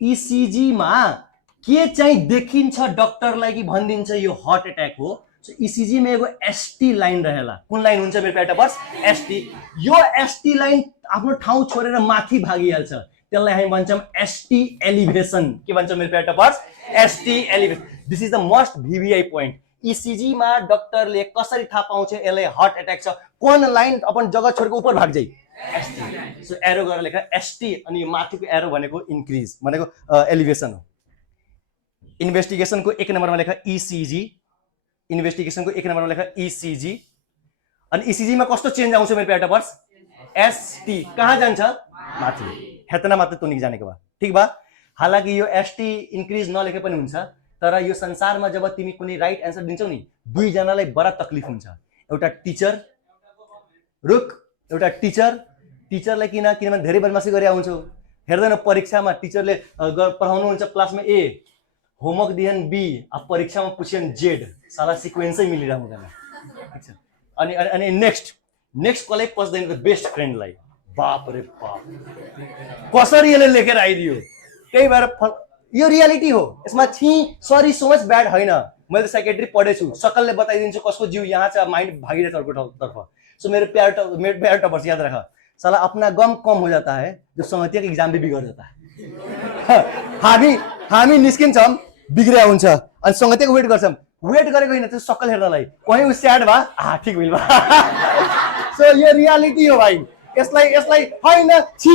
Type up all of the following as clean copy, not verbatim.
ECG मा के चाहिँ देखिन्छ डक्टरलाई कि भनिदिन्छ यो हार्ट एट्याक हो। सो इसिजी में एगो एसटी लाइन रहेला। कुन लाइन हुन्छ मेरो प्याटा बस एसटी। यो एसटी लाइन आफ्नो ठाउँ छोडेर माथि भागिहाल्छ, त्यसलाई हामी भन्छौँ एसटी एलिभेसन। के भन्छौँ मेरो प्याटा बस ST elevation. This is the most VVI point. ECG मा डक्टरले कसरी थाहा पाउँछ यसलाई हार्ट एट्याक छ, कुन लाइन अपन जग्गा छोडेर ऊपर भाग्छ एसटी। सो एरो गरेर लेख एसटी, अनि माथिको एरो भनेको इन्क्रिज भनेको एलिभेसन हो। इन्भेस्टिगेसनको 1 नम्बरमा लेख इसिजी। इन्भेस्टिगेसनको 1 नम्बरमा लेख इसिजी। अनि इसिजी मा कस्तो चेन्ज आउँछ मेरो प्याटा बस एसटी। कहाँ जान्छ माथि, हेतना मात्र तुनिक जानेको भए ठीक बा। हालाकि यो एसटी इन्क्रिज नलेखे पनि हुन्छ, तर यो संसारमा जब तिमी कुनै राइट एन्सर दिन्छौ नि, दुईजनालाई बडा तकलिफ हुन्छ। एउटा टिचर रुक, एउटा टिचरलाई किनभने धेरै बदमासी गरे आउँछौ, हेर्दैन परीक्षामा टिचरले पढाउनुहुन्छ क्लासमा ए, होमवर्क दिएन बी, अब परीक्षामा पुछेन जेड, साला सिक्वेन्सै मिलिरहँदैन ठीक छ। अनि नेक्स्ट कसलाई पस्दैन त बेस्ट फ्रेन्डलाई। बाप रे बाप, कसरी यसले लेखेर आइदियो। त्यही भएर यो रियालिटी हो, यसमा छि सरी सो मच ब्याड होइन। मैले त साइकेट्री पढेछु, सकलले बताइदिन्छु कसको जिउ यहाँ छ, माइन्ड भागिरहेछ अर्को तर्फ। सो मेरे प्यार टपर्स याद रख, साला अपना गम कम हो जाता है जो संगतिया का एग्जाम भी बिगड़ जाता है। हामी निस्किन्छौँ बिग्रिया हुन्छ, अनि संगतियाको वेट गर्छौँ, वेट गरेको होइन त्यो सकल हेर्नलाई, कहीँ उ स्याड भा ठिक भइल भा। सो यो रियालिटी हो भाइ। यसलाई होइन छि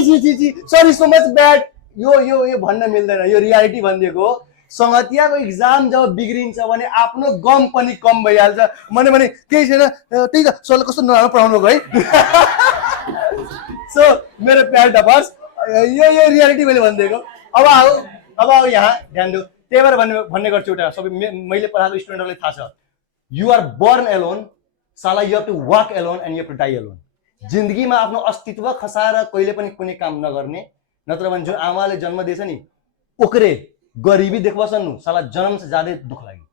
सरी सो मच ब्याड यो भन्न मिल्दैन। यो रियालिटी भनिदिएको हो। संगतियाको एक्जाम जब बिग्रिन्छ भने आफ्नो गम पनि कम भइहाल्छ। भने केही छैन, त्यही त सरले कस्तो नराम्रो पढाउनु भएको है। सो मेरो प्यार टपर्स, यो रियालिटी मैले भनिदिएको। अब आऊ यहाँ ध्यान दिऊ। त्यही भएर भन्ने गर्छु एउटा सबै मैले पढाएको स्टुडेन्टहरूलाई थाहा छ, यु आर बोर्न एलोन, साला you have to walk alone and you have to die alone. जिन्दगीमा आफ्नो अस्तित्व खसाएर कहिले पनि कुनै काम नगर्ने, नत्र भने जुन आमाले जन्म दिएछ नि ओकरे गरिबी देख्बसन्नु, साला जन्म से ज्यादै दुःख लाग्यो।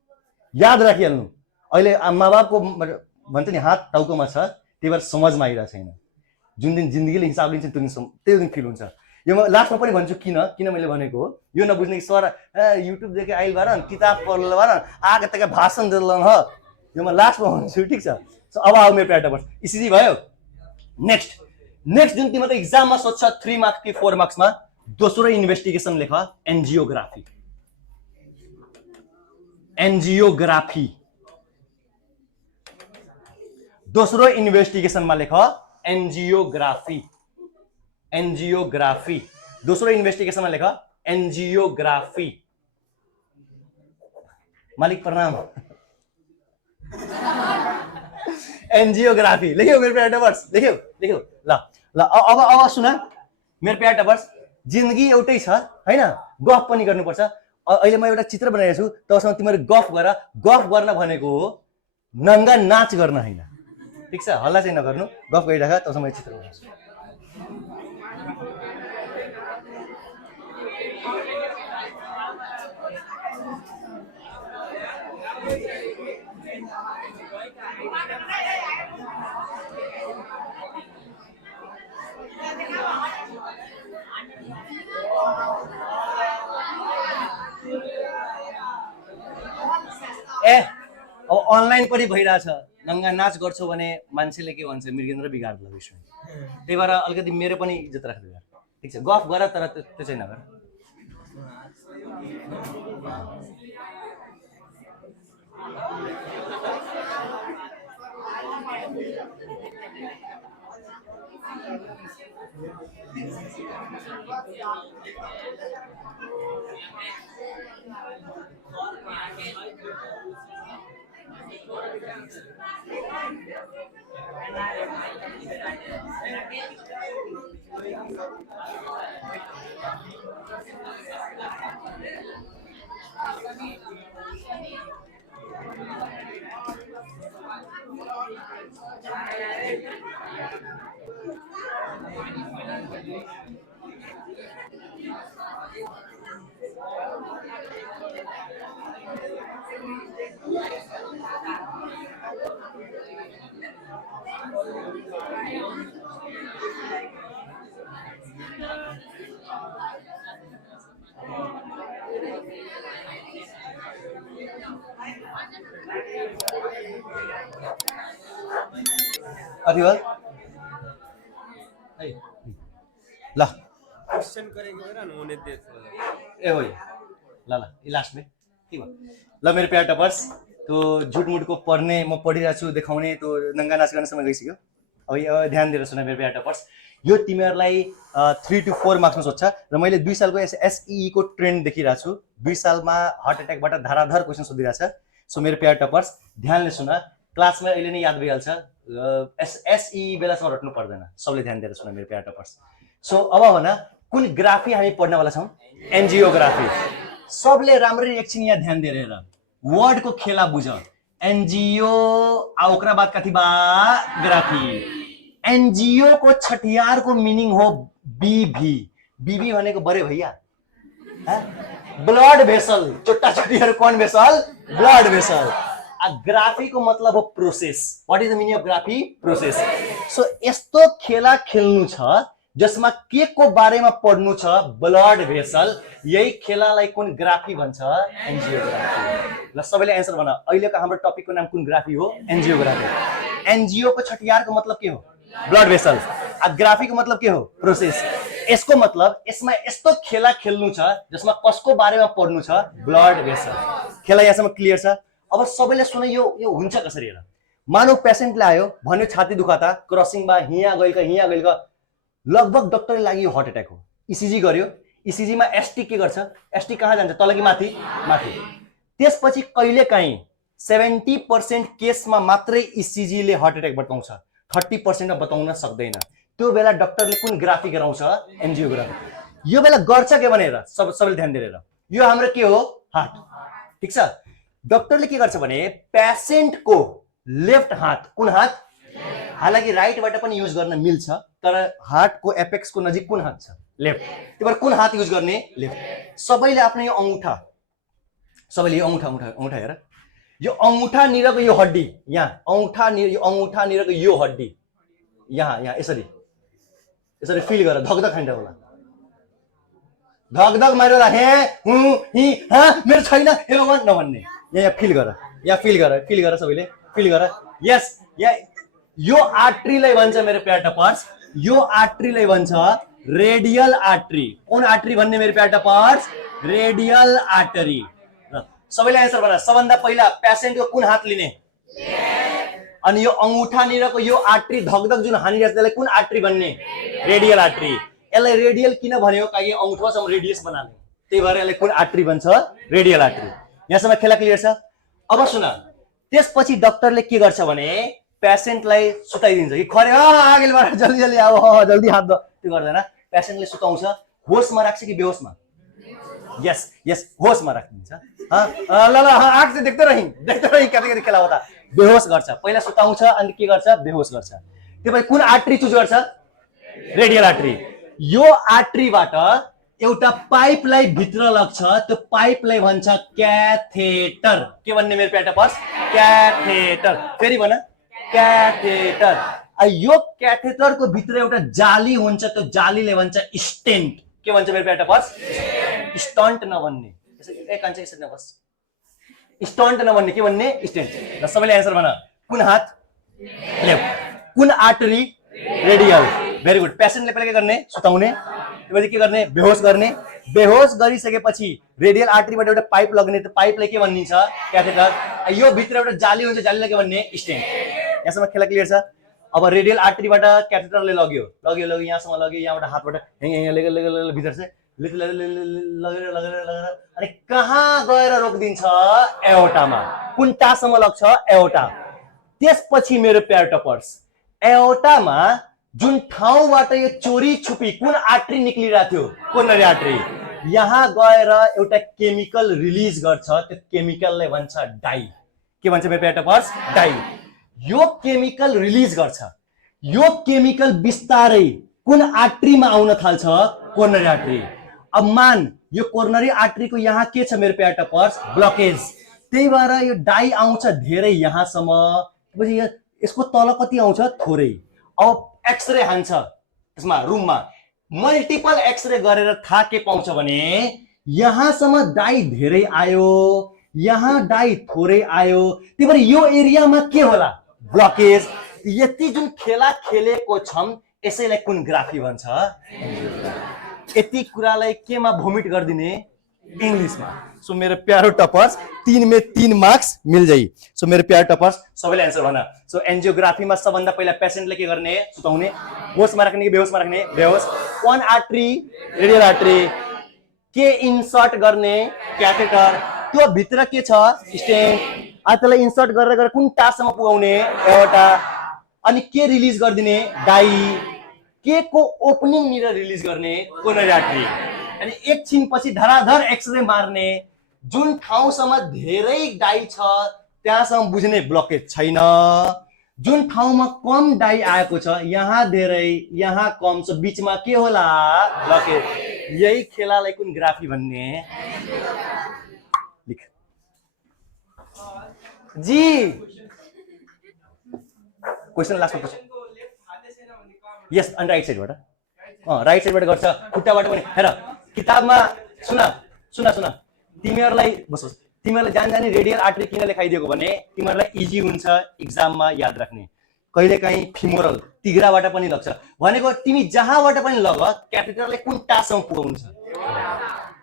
याद राखिहाल्नु। अहिले आमा बाबको भन्छ नि हात टाउकोमा छ, त्यही भएर समाजमा आइरहेको छैन। जुन दिन जिन्दगीले हिसाब लिन्छ त्यो दिन फिल हुन्छ। यो म लास्टमा पनि भन्छु किन मैले भनेको हो। यो नबुझ्ने कि सर युट्युब देखि आइल भएर किताब पढ्ल भएर आगे तक भाषण दिल ह, यो म लास्टमा भन्छु ठीक छ। अब आऊ मेरो प्यार टपर्स, इसिजी भयो। नेक्स्ट जुन तिमीले एक्जाममा सोध्छ 3 मार्क्स कि 4 मार्क्समा, दोस्रो इन्भेस्टिगेसन लेख एन्जियोग्राफी। दोस्रो इन्भेस्टिगेसनमा लेख एन्जियोग्राफी। दोस्रो इन्भेस्टिगेसनमा लेख एन्जियोग्राफी। मालिक प्रणाम। एन्जियोग्राफी लेख्यौ मेरो प्यार टपर्स, लेख्यौ ल। अब सुना मेरो प्यार टपर्स, जिन्दगी एउटै छ हैन, गफ पनि गर्नुपर्छ। अहिले म एउटा चित्र बनाइरहेको छु, तबसम्म तिमीहरू गफ गर्न भनेको हो, नङ्गा नाच गर्न होइन ठीक छ। हल्ला चाहिँ नगर्नु, गफ गरिराख, तबसम्म म चित्र बनाउँछु। अब अनलाइन पनि भइरहेछ, नङ्गा नाच गर्छौ भने मान्छेले के भन्छ, मृगेन्द्र बिगार्छ विश्व। त्यही भएर अलिकति मेरो पनि इज्जत राख्नु ठीक छ। गफ गर तर त्यो चाहिँ नगर। अभी भयो है ल क्वेश्चन करेंगे मेरा होने दे ए हो ल ल ये लास्ट में ठीक भयो ल मेरो प्यार टपर्स तो झुट मुट को पढ्ने म पढिरहेको छु देखाउने तो नङ्गा नाच गर्ने समय गइसक्यो अब यो ध्यान दिएर सुन मेरो प्यार टपर्स यो तिमीहरूलाई 3 to 4 मार्क्समा सोध्छ र मैले 2 सालको एसई को ट्रेन्ड देखिरहेको छु 2 सालमा हार्ट एट्याकबाट धाराधार क्वेसन सोधिरहेछ सो मेरो प्यार टपर्स ध्यानले सुन क्लासमा अहिले नै याद भइहाल्छ एसई बेलासम्म रट्नु पर्दैन सबले ध्यान दिएर सुन मेरो प्यार टपर्स सो अब भन कुन ग्राफी हामी पढ्नवाला छौँ एन्जियोग्राफी सबले राम्ररी एकछिन यहाँ ध्यान दिएर हेर वर्डको खेला बुझ एनजिओ ओकरा बाद कथी बा ग्राफी एनजिओ को छठियार को मीनिंग हो बीभी बीभी भनेको बड़े भैया ब्लड भेसल छोटा छठियार कौन भेसल ब्लड भेसल ग्राफी को मतलब हो process what is the meaning of graphy process so यस्तो खेला खेल्नु छ जसमा के को बारेमा पढ्नु छ ब्लड भेसल यही खेलालाई कुन ग्राफी भन्छ एन्जियोग्राफी ल सबैले एन्सर भन अहिलेको हाम्रो टपिकको नाम कुन ग्राफी हो एन्जियोग्राफी एनजिओ को छठियारको मतलब के हो ब्लड भेसल ग्राफी को मतलब के हो प्रोसेस यसको मतलब यसमा यस्तो खेला खेल्नु छ जसमा कसको बारेमा पढ्नु छ ब्लड भेसल खेला यहाँसम्म क्लियर छ अब सबैले सुन यो हुन्छ कसरी हेर मानव पेशेन्टले आयो भन्यो छाती दुखाता क्रसिङमा हिया गइका लगभग डक्टरले लागि यो हार्ट एट्याक हो इसिजी गर्यो इसिजीमा एसटी के गर्छ एसटी कहाँ जान्छ तल कि माथि माथि त्यसपछि कहिलेकाहीँ 70% केसमा मात्रै इसिजीले हार्ट एट्याक बताउँछ 30% बताउन सक्दैन त्यो बेला डक्टरले कुन ग्राफी गराउँछ एन्जियोग्राफी यो बेला गर्छ के भनेर सबैले ध्यान दिएर यो हाम्रो के हो हार्ट ठीक छ डक्टरले के गर्छ भने पेशेन्टको लेफ्ट हात कुन हात हालाकि राइटबाट पनि युज गर्न मिल्छ तर हार्टको एपेक्सको नजिक कुन हात छ लेफ्ट त्यही भएर कुन हात युज गर्ने लेफ्ट सबैले आफ्नो यो अंगूठा सबैले यो अंगूठा हेर यो अंगूठा निरको यो हड्डी यहाँ अंगूठा निरको यो हड्डी यहाँ यसरी फिल गर धकधक खाइन्छ होला धकधक मारेर हे हु हि हा मेरो छैन हे भगवान नभन्ने यहाँ फिल गर सबैले फिल गर यस यो आर्ट्रीलाई भन्छ मेरो प्यार टपर्स यो आर्ट्रीलाई भन्छ रेडियल आर्ट्री कुन आर्ट्री भन्ने मेरो प्यार टपर्स रेडियल आर्टरी सबैले आन्सर भन सबभन्दा पहिला पेशेन्टको कुन हात लिने अनि यो अंगूठा निरको यो आर्ट्री धकधक जुन हानिरहेछ त्यसलाई कुन आर्ट्री भन्ने रेडियल आर्ट्री यसलाई रेडियल किन भन्यो काहे अंगूठासम्म रेडियस बनाले त्यही भएर यसलाई कुन आर्ट्री भन्छ रेडियल आर्ट्री यहाँसम्म खेला क्लियर छ अब सुन त्यसपछि डाक्टरले के गर्छ भने पेशेन्टलाई सुताइदिन्छ कि खरे आगेबाट जल्दी आओ जल्दी हात द त्यो गर्दैन पेशेन्टले सुताउँछ होसमा राख्छ कि बेहोसमा यस होसमा राखिदिन्छ ल आँख चाहिँ देख्दै रही कति खेला होता बेहोस गर्छ पहिला सुताउँछ अनि के गर्छ बेहोस गर्छ त्यसपछि कुन आर्ट्री चुज गर्छ रेडियल आर्ट्री यो आर्ट्रीबाट एउटा पाइपलाई भित्र लग्छ त्यो पाइपलाई भन्छ क्याथेटर के भन्ने मेरो प्याटा पर्स क्याथेटर फेरि भन क्याथेटर यो क्याथेटरको भित्र एउटा जाली हुन्छ त्यो जालीले भन्छ स्टेन्ट के भन्छ मेरो प्याटा पर्स स्टन्ट नभन्ने एक कान्छे यसरी नबस स्टन्ट नभन्ने के भन्ने स्टेन्ट र सबैले आन्सर भन कुन हात लेफ्ट कुन आर्टरी रेडियल भेरी गुड पेशेन्टले पहिला के गर्ने सुताउने त्यसपछि के गर्ने बेहोस गरिसकेपछि रेडियल आर्टरीबाट एउटा पाइप लग्ने त्यो पाइपलाई के भनिन्छ क्याथेटर यो भित्र एउटा जाली हुन्छ जालीलाई के भन्ने स्टेन्ट यहाँसम्म खेला क्लियर छ अब रेडियल आर्टरीबाट क्याथेटरले लग्यो यहाँसम्म लग्यो यहाँबाट हातबाट यहाँ भित्र चाहिँ लगेर अनि कहाँ गएर रोकिदिन्छ एओर्टामा कुन टासम्म लग्छ एओर्टा त्यसपछि मेरो प्यार टपर्स एओर्टामा जुन ठाउँबाट यो चोरी छुपी कुन आर्ट्री निक्लिरहेको थियो कोरोनरी आर्ट्री यहाँ गएर एउटा केमिकल रिलिज गर्छ त्यो केमिकलले भन्छ डाई के भन्छ मेरो प्यार टपर्स डाई यो केमिकल रिलिज गर्छ यो केमिकल बिस्तारै कुन आर्ट्रीमा आउन थाल्छ कोरोनरी आर्ट्री अब मान यो कोरोनरी आर्ट्रीको यहाँ के छ मेरो प्यार टपर्स ब्लकेज त्यही भएर यो डाई आउँछ धेरै यहाँसम्म त्यसपछि यसको तल कति आउँछ थोरै अब एक्सरे हान्छ त्यसमा रुममा मल्टिपल एक्सरे गरेर थाहा के पाउँछ भने यहाँसम्म डाई धेरै आयो यहाँ डाई थोरै आयो, त्यही भएर यो एरियामा के होला? ब्लकेज। यति जुन खेला खेलेको छौं यसैलाई कुन ग्राफी भन्छ? यति कुरालाई केमा भोमिट गरिदिने? इंग्लिशमा। सो मेरो प्यारो टपर्स 3 में 3 मार्क्स मिल जाई। सो मेरो प्यारो टपर्स सबैले एन्सर भन। सो एन्जियोग्राफीमा सबभन्दा पहिला पेशेन्टले के गर्ने? सुताउने। होसमा राख्ने कि बेहोसमा राख्ने? बेहोस। वन आर्टरी, रेडियल आर्टरी के इन्सर्ट गर्ने? क्याथेटर। त्यो भित्र के छ? स्टेन्ट। त्यसलाई इन्सर्ट गरेर कुन टासम्म पुगाउने? एओर्टा। अनि के रिलिज गरिदिने? डाई। के को ओपनिङ निर रिलिज गर्ने? Coronary artery. अनि एकछिनपछि धराधर एक्सरे मार्ने, जुन ठाउँसम्म धेरै डाई छ त्यहाँसम्म बुझ्ने ब्लकेज छैन, जुन ठाउँमा कम डाई आएको छ यहाँ धेरै यहाँ कम छ बीचमा के होला? ब्लकेज। यही खेलालाई कुन ग्राफी भन्ने? लिख जी। क्वेशन लास्टमा पूछ। यस, अनि राइट साइडबाट। राइट साइडबाट गर्छ, खुट्टाबाट पनि। हेर किताबमा सुन सुन सुन, तिमीहरूलाई बस तिमीहरूलाई जानी रेडियल आर्टरी किन लेखाइदिएको भने तिमीहरूलाई इजी हुन्छ एक्जाममा याद राख्ने। कहिलेकाहीँ फिमोरल तिघ्राबाट पनि लग्छ भनेको तिमी जहाँबाट पनि लग क्याथेटरलाई कुन टासम्म पुगाउँछ।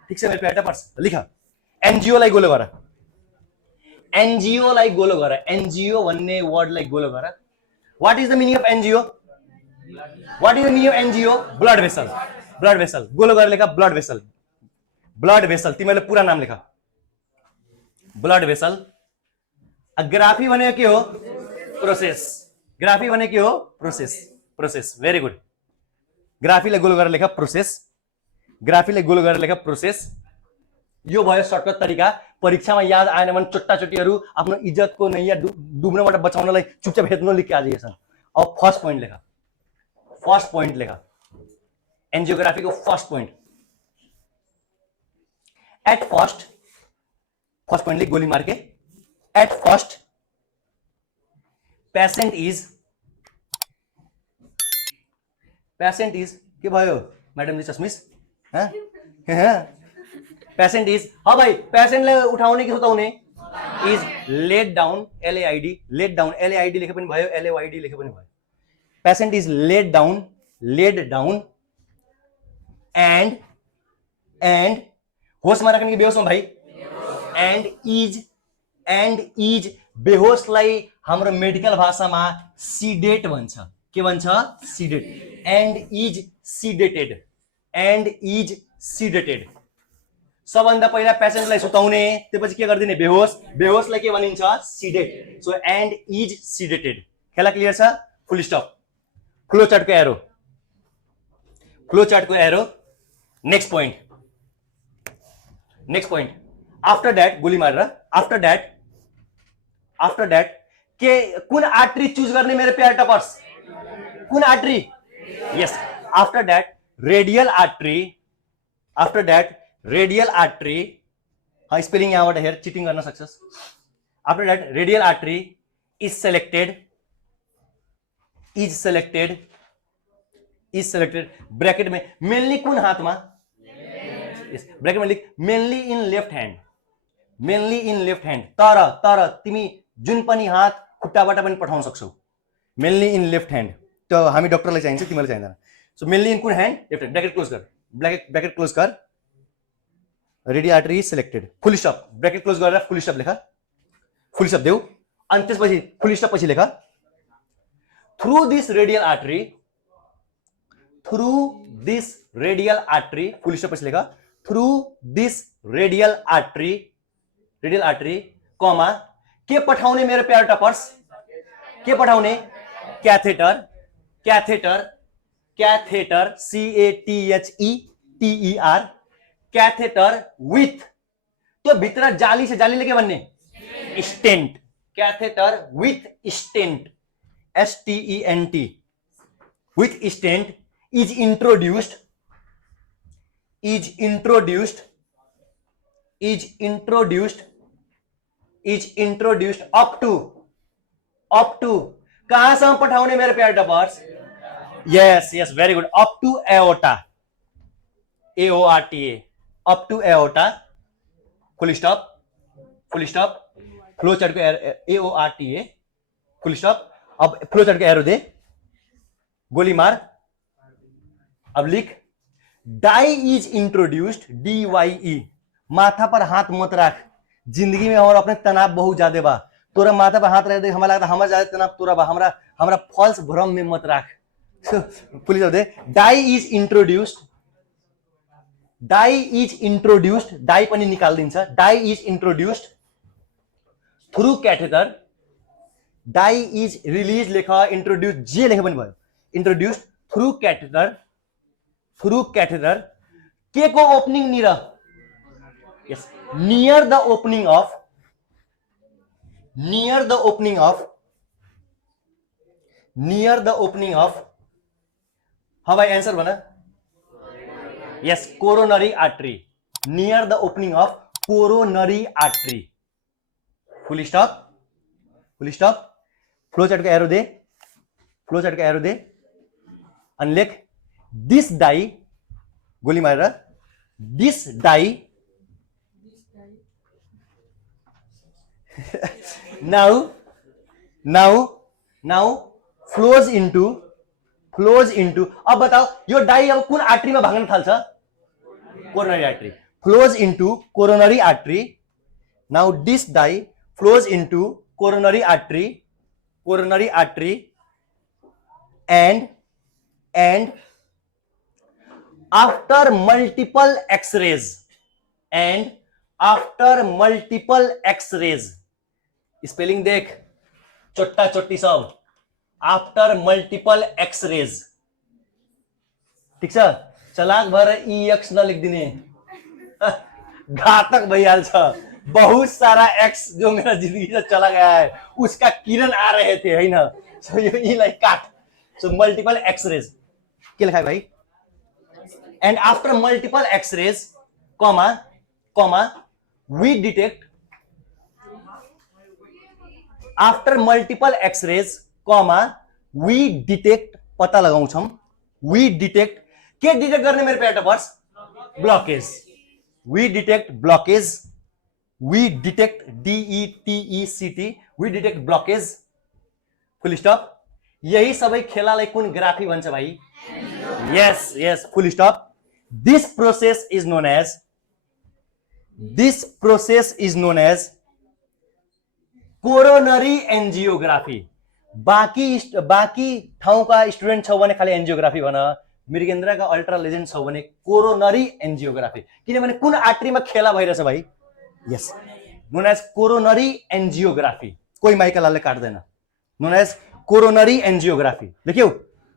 ठिक छ मेरो प्याटा पर्छ। लिख एनजिओलाई गोलो गर। एनजिओलाई गोलो गर। एनजिओ भन्ने वर्डलाई गोलो गर। What is the meaning of NGO? What is the meaning of NGO? Blood vessel. Blood vessel गोलो गरेर लेखा। Blood vessel. ब्लड भेसल तिमीले पूरा नाम लेखा। Blood vessel. ग्राफी भनेको के हो? प्रोसेस। ग्राफी भनेको के हो? प्रोसेस। प्रोसेस। Very good. ग्राफीलाई गोलो गरेर लेखा प्रोसेस। ग्राफीलाई गोलो गरेर लेखा प्रोसेस। यो भयो सर्टकट तरिका। परीक्षामा याद आएन भने चोट्टाचोटीहरू आफ्नो इज्जतको नैया डुब्नबाट बचाउनलाई चुपचाप हेर्नु लेख आज यसमा। अब फर्स्ट पोइन्ट लेखा। फर्स्ट पोइन्ट लेखा एन्जियोग्राफी को first point. At first first पोइन्टले गोली मार्के। एट फर्स्ट पेशेंट इज के भयो मैडम जी चश्मिस? पेशेंट इज भाई पेशेंटले उठाउने कि सुताउने? Is laid down. LAID laid down. LAID लेखे पनि भयो, एलएवाईडी लेखे पनि भयो। Patient is laid down and होशमा राख्ने कि बेहोसमा भाइ? एंड इज बेहोसलाई हाम्रो मेडिकल भाषामा सीडेट भन्छ। के भन्छ? सीडेट। And is sedated. सबभन्दा पहिला पेशेन्टलाई सुताउने, त्यसपछि के गरिदिने? बेहोस। बेहोसलाई के भनिन्छ? Sedate. So and is sedated. खेला क्लियर छ? Full stop. फ्लो चार्टको एरो। फ्लो चार्टको arrow. Next point. After that गोली मारेर आफ्टर दैट के कुन आर्टरी चूज गर्ने मेरो प्यार टपर्स? कुन artery? Yes. After that radial artery. Spelling यहाँबाट हेर, चिटिङ गर्न सक्छस्। After that radial artery is selected. Bracket में मेनली कुन हातमा? ब्रैकेट में लिख मेनली इन लेफ्ट हैंड। तर तिमी जुन पनि हात खुट्टाबाट पनि पठाउन सक्छौ। Mainly in left hand. तो हामी डाक्टरलाई चाहिन्छ, तिमीलाई चाहिँदैन। सो मेनली इन कुन hand? Left hand. Bracket close कर। Radial artery is selected. Full stop. Bracket close गरेर फुल स्टप लेखा। फुल स्टप देऊ अनि त्यसपछि फुल स्टप पछि लेखा through this radial artery. Full stop पछि लेखा थ्रू दिस रेडियल आर्टरी कमा के पठाउने मेरो प्यार टपर्स? के पठाउने? क्याथेटर। CATHETER। क्याथेटर विथ त्यो भित्र जाली से जालीले के भन्ने? Stent. Catheter with stent. STENT। With stent is introduced up to कहाँसम्म पठाउने मेरो प्यार टपर्स? Yes very good. Up to aorta. AORTA। Up to aorta. Full stop. Full stop, flow chart को AORTA, फुल स्टॉप। अब फ्लो चार्ट को arrow दे, गोली मार। अब लिख, डाई इज इंट्रोड्यूस्ड, DYE। माथा पर हाथ मत रख, जिंदगी में हमारा अपने तनाव बहुत ज्यादा बा, तोरा माथा पर हाथ रख दे, हमारा लगता हमारा ज्यादा तनाव तोरा बा, हमरा फॉल्स भ्रम में मत रख। पुलिस दे, dye is introduced, dye is introduced, dye पनि निकाल दिन्छ, dye is introduced through catheter, dye is release लेख, इंट्रोड्यूस जे लेखे पनि भयो, introduced through catheter, through catheter के को ओपनिंग निर, yes, near the opening of, near the opening of, near the opening of, हाँ भाई आंसर बना, yes, coronary artery, near the opening of coronary artery, full stop, full stop. Flow chart का arrow दे, flow chart का arrow दे, अनलिख, this dye, गोली मार, this dye now flows into, अब बताओ यो डाई अब कुन आर्टरी में भाग्न थाल्छ, coronary artery, flows into coronary artery. Now this dye flows into coronary artery, coronary artery, and after multiple x-rays, and after multiple x-rays, spelling देख, चोट्टा चोट्टी सब, आफ्टर मल्टीपल एक्स-रेज, ठीक छ, चलाक भएर EX नलिख दिने, घातक भइहाल्छ। बहुत सारा एक्स जो मेरा जिंदगी से चला गया है उसका किरण आ रहे थे, है ना, सो यो इलाई काट, सो मल्टीपल एक्स-रेज के लेखा है भाई, and after multiple X-rays comma comma we detect, after multiple X-rays comma we detect, पता लगाउँछौं, वी डिटेक्ट, के डिटेक्ट गर्ने मेरो पेटापर्स, blockage, we detect blockage, we detect DETECT, we detect blockage, full stop. यही सबै खेलालाई कुन ग्राफी भन्छ भाइ, yes yes, full stop. This process is known as, this process is known as coronary angiography. बाँकी ठाउँका स्टुडेन्ट छौ भने खाली एन्जियोग्राफी भन, मृगेन्द्रका अल्ट्रा लेजेन्ड छौ भने कोरोनरी एन्जियोग्राफी, किनभने कुन आर्टरीमा खेला भइरहेछ भाइ, यस, नोन एज कोरोनरी एन्जियोग्राफी, कोही माइकलाले काट्दैन, नोन एज कोरोनरी एन्जियोग्राफी। देखियो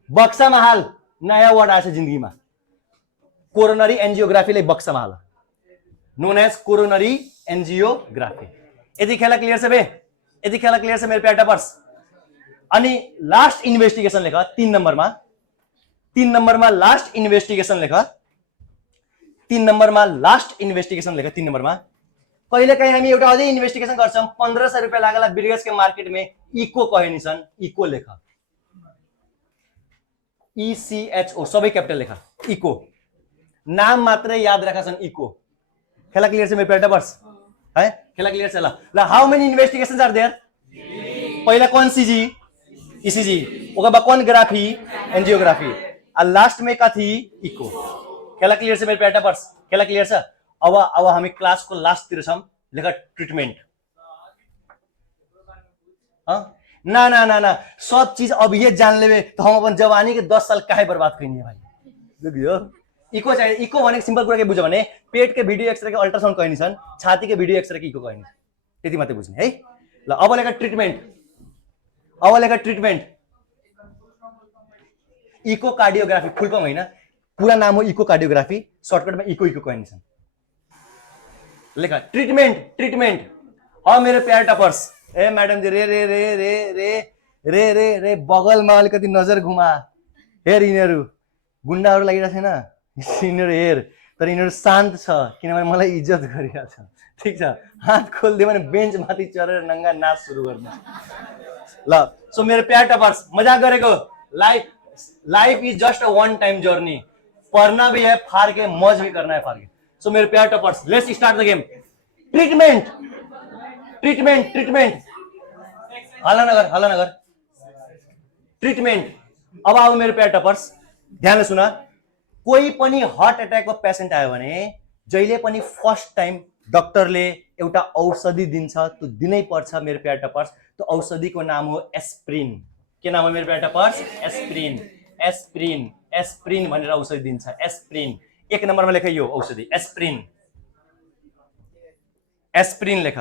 बक्सामा हाल नयाँ वर्ड आएछ जिन्दगीमा, कोरोनरी एन्जियोग्राफीले बक्सामा हाल, नोन एज कोरोनरी एन्जियोग्राफी। यदि खेला क्लियर छ बे, यदि खेला क्लियर छ मेरो प्याटा पर्स। अनि लास्ट इन्भेस्टिगेसन लेख, 3 नम्बरमा, 3 नम्बरमा लास्ट इन्भेस्टिगेसन लेख, 3 नम्बरमा लास्ट इन्भेस्टिगेसन लेख, 3 नम्बरमा। कहिले कहीं हामी एउटा अझै इन्भेस्टिगेसन गर्छौं, 1500 रुपैयाँ लागला बिरगज के मार्केट में, इको कहे निसन, इको लेख, ECHO सबै क्यापिटल लेख, इको, नाम मात्रै याद राख छन्, इको। खेला क्लियर छ मेरो पेटा पर्स है, खेला क्लियर छ ल। ल हाउ मेनी इन्भेस्टिगेशंस आर देयर, पहिला कौन सीजी, ECG, ओकर बाद कौन ग्राफी, एन्जियोग्राफी, आ लास्ट में कथी, इको। खेला क्लियर छ मेरो पेटा पर्स, खेला क्लियर छ। अब हामी क्लास को लास्ट तिर छौं, लेख ट्रिटमेंट। ना ना ना ना, सब चीज अब ये जान लेवे तो हम अपन जवानी के 10 साल काहे बर्बाद कइनी भाइ, देखियो। इको चाहिए, इको भने सिंपल कुरा के बुझ्यो भने पेट के भिडियो एक्सरे के अल्ट्रासाउन्ड कहिनी छन्, छाती के भिडियो एक्सरे के इको कहिनी, त्यति मात्रै बुझ्ने है। ल अब लेख ट्रिटमेंट, अब लेख treatment, eco cardiography, full form हैन, पूरा नाम हो इको कार्डियोग्राफी, सर्टकट में इको इको कहिनी छन्। लेखा ट्रिटमेंट, ट्रिटमेंट, हाँ मेरो प्यार टपर्स, ए मैडम जी रे रे रे रे रे रे रे रे बगल में अलिकति नजर घुमा, हेर यिनीहरू गुण्डाहरू लागिरहेको छैन, यिनीहरू हेर, तर यिनीहरू शान्त छ किनभने मलाई इज्जत गरिरहेको छ, ठीक छ। हात खोलिदियो भने बेन्च माथि चढेर नंगा नाच सुरु गर्ने। ल सो मेरो प्यार टपर्स, मजाक गरेको, life is just a one time journey, पढ़ना भी है फाड़ के, मौज भी करना है फाड़ के। सो मेरे प्यार toppers, let's start the game. Treatment, treatment treatment हल्ला नगर ट्रिटमेन्ट। अब आऊ मेरो प्यार टपर्स, ध्यानले सुन। कोही पनि हार्ट एट्याकको पेसेन्ट आयो भने जहिले पनि फर्स्ट टाइम डाक्टरले एउटा औषधि दिन्छ, त्यो दिनै पर्छ मेरो प्यार टपर्स। त्यो औषधिको नाम हो एस्प्रिन। के नाम हो मेरो प्यार टपर्स? एस्प्रिन। एस्प्रिन एस्प्रिन भनेर औषधि दिन्छ, एस्प्रिन। 1 नम्बरमा लेख यो औषधि एस्प्रिन। एस्प्रिन लेख,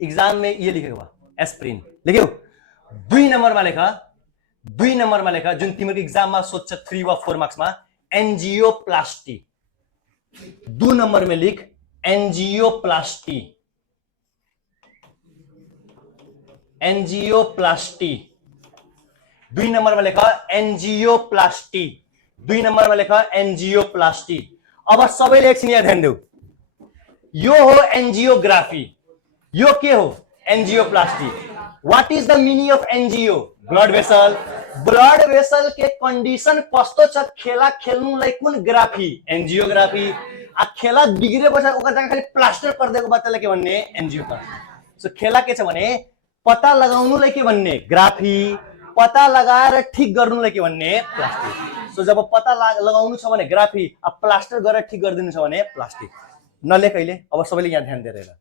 एग्जाम में ये लिखेको एस्प्रिन लेख्यौ। 2 नम्बरमा लेख, 2 नम्बरमा लेख, जुन तिम्रो एग्जाममा सोध्छ 3 वा 4 मार्क्समा, एन्जियोप्लास्टी। 2 नंबर में लिख एंजियोप्लास्टी। एंजियोप्लास्टी 2 नंबर में लिखा एंजियोप्लास्टी। 2 नंबर में लिखा एंजियोप्लास्टी। अब सबैले एकछिन यहाँ ध्यान देऊ। यो हो एंजियोग्राफी, यो के हो? Angioplasty. What is the meaning of angio? Blood vessel. Blood vessel के कंडीशन कस्तो छ खेला खेल्नुलाई कुन ग्राफी? एंजियोग्राफी। आ खेला बिग्रेपछि ओकर जग्गा खाली प्लास्टर गरिदिएको बाटोलाई के भन्ने? एंजियोप्लास्टी। सो खेला के छ भने पता लगाउनुलाई के भन्ने? ग्राफी। पता लगाएर ठीक गर्नुलाई के भन्ने? प्लास्टिक। सो जब पता लगाउनु छ भने ग्राफी, अब प्लास्टर गरेर ठीक गरिदिनु छ भने प्लास्टिक। नलेख अहिले, अब सबैले यहाँ ध्यान दिएर।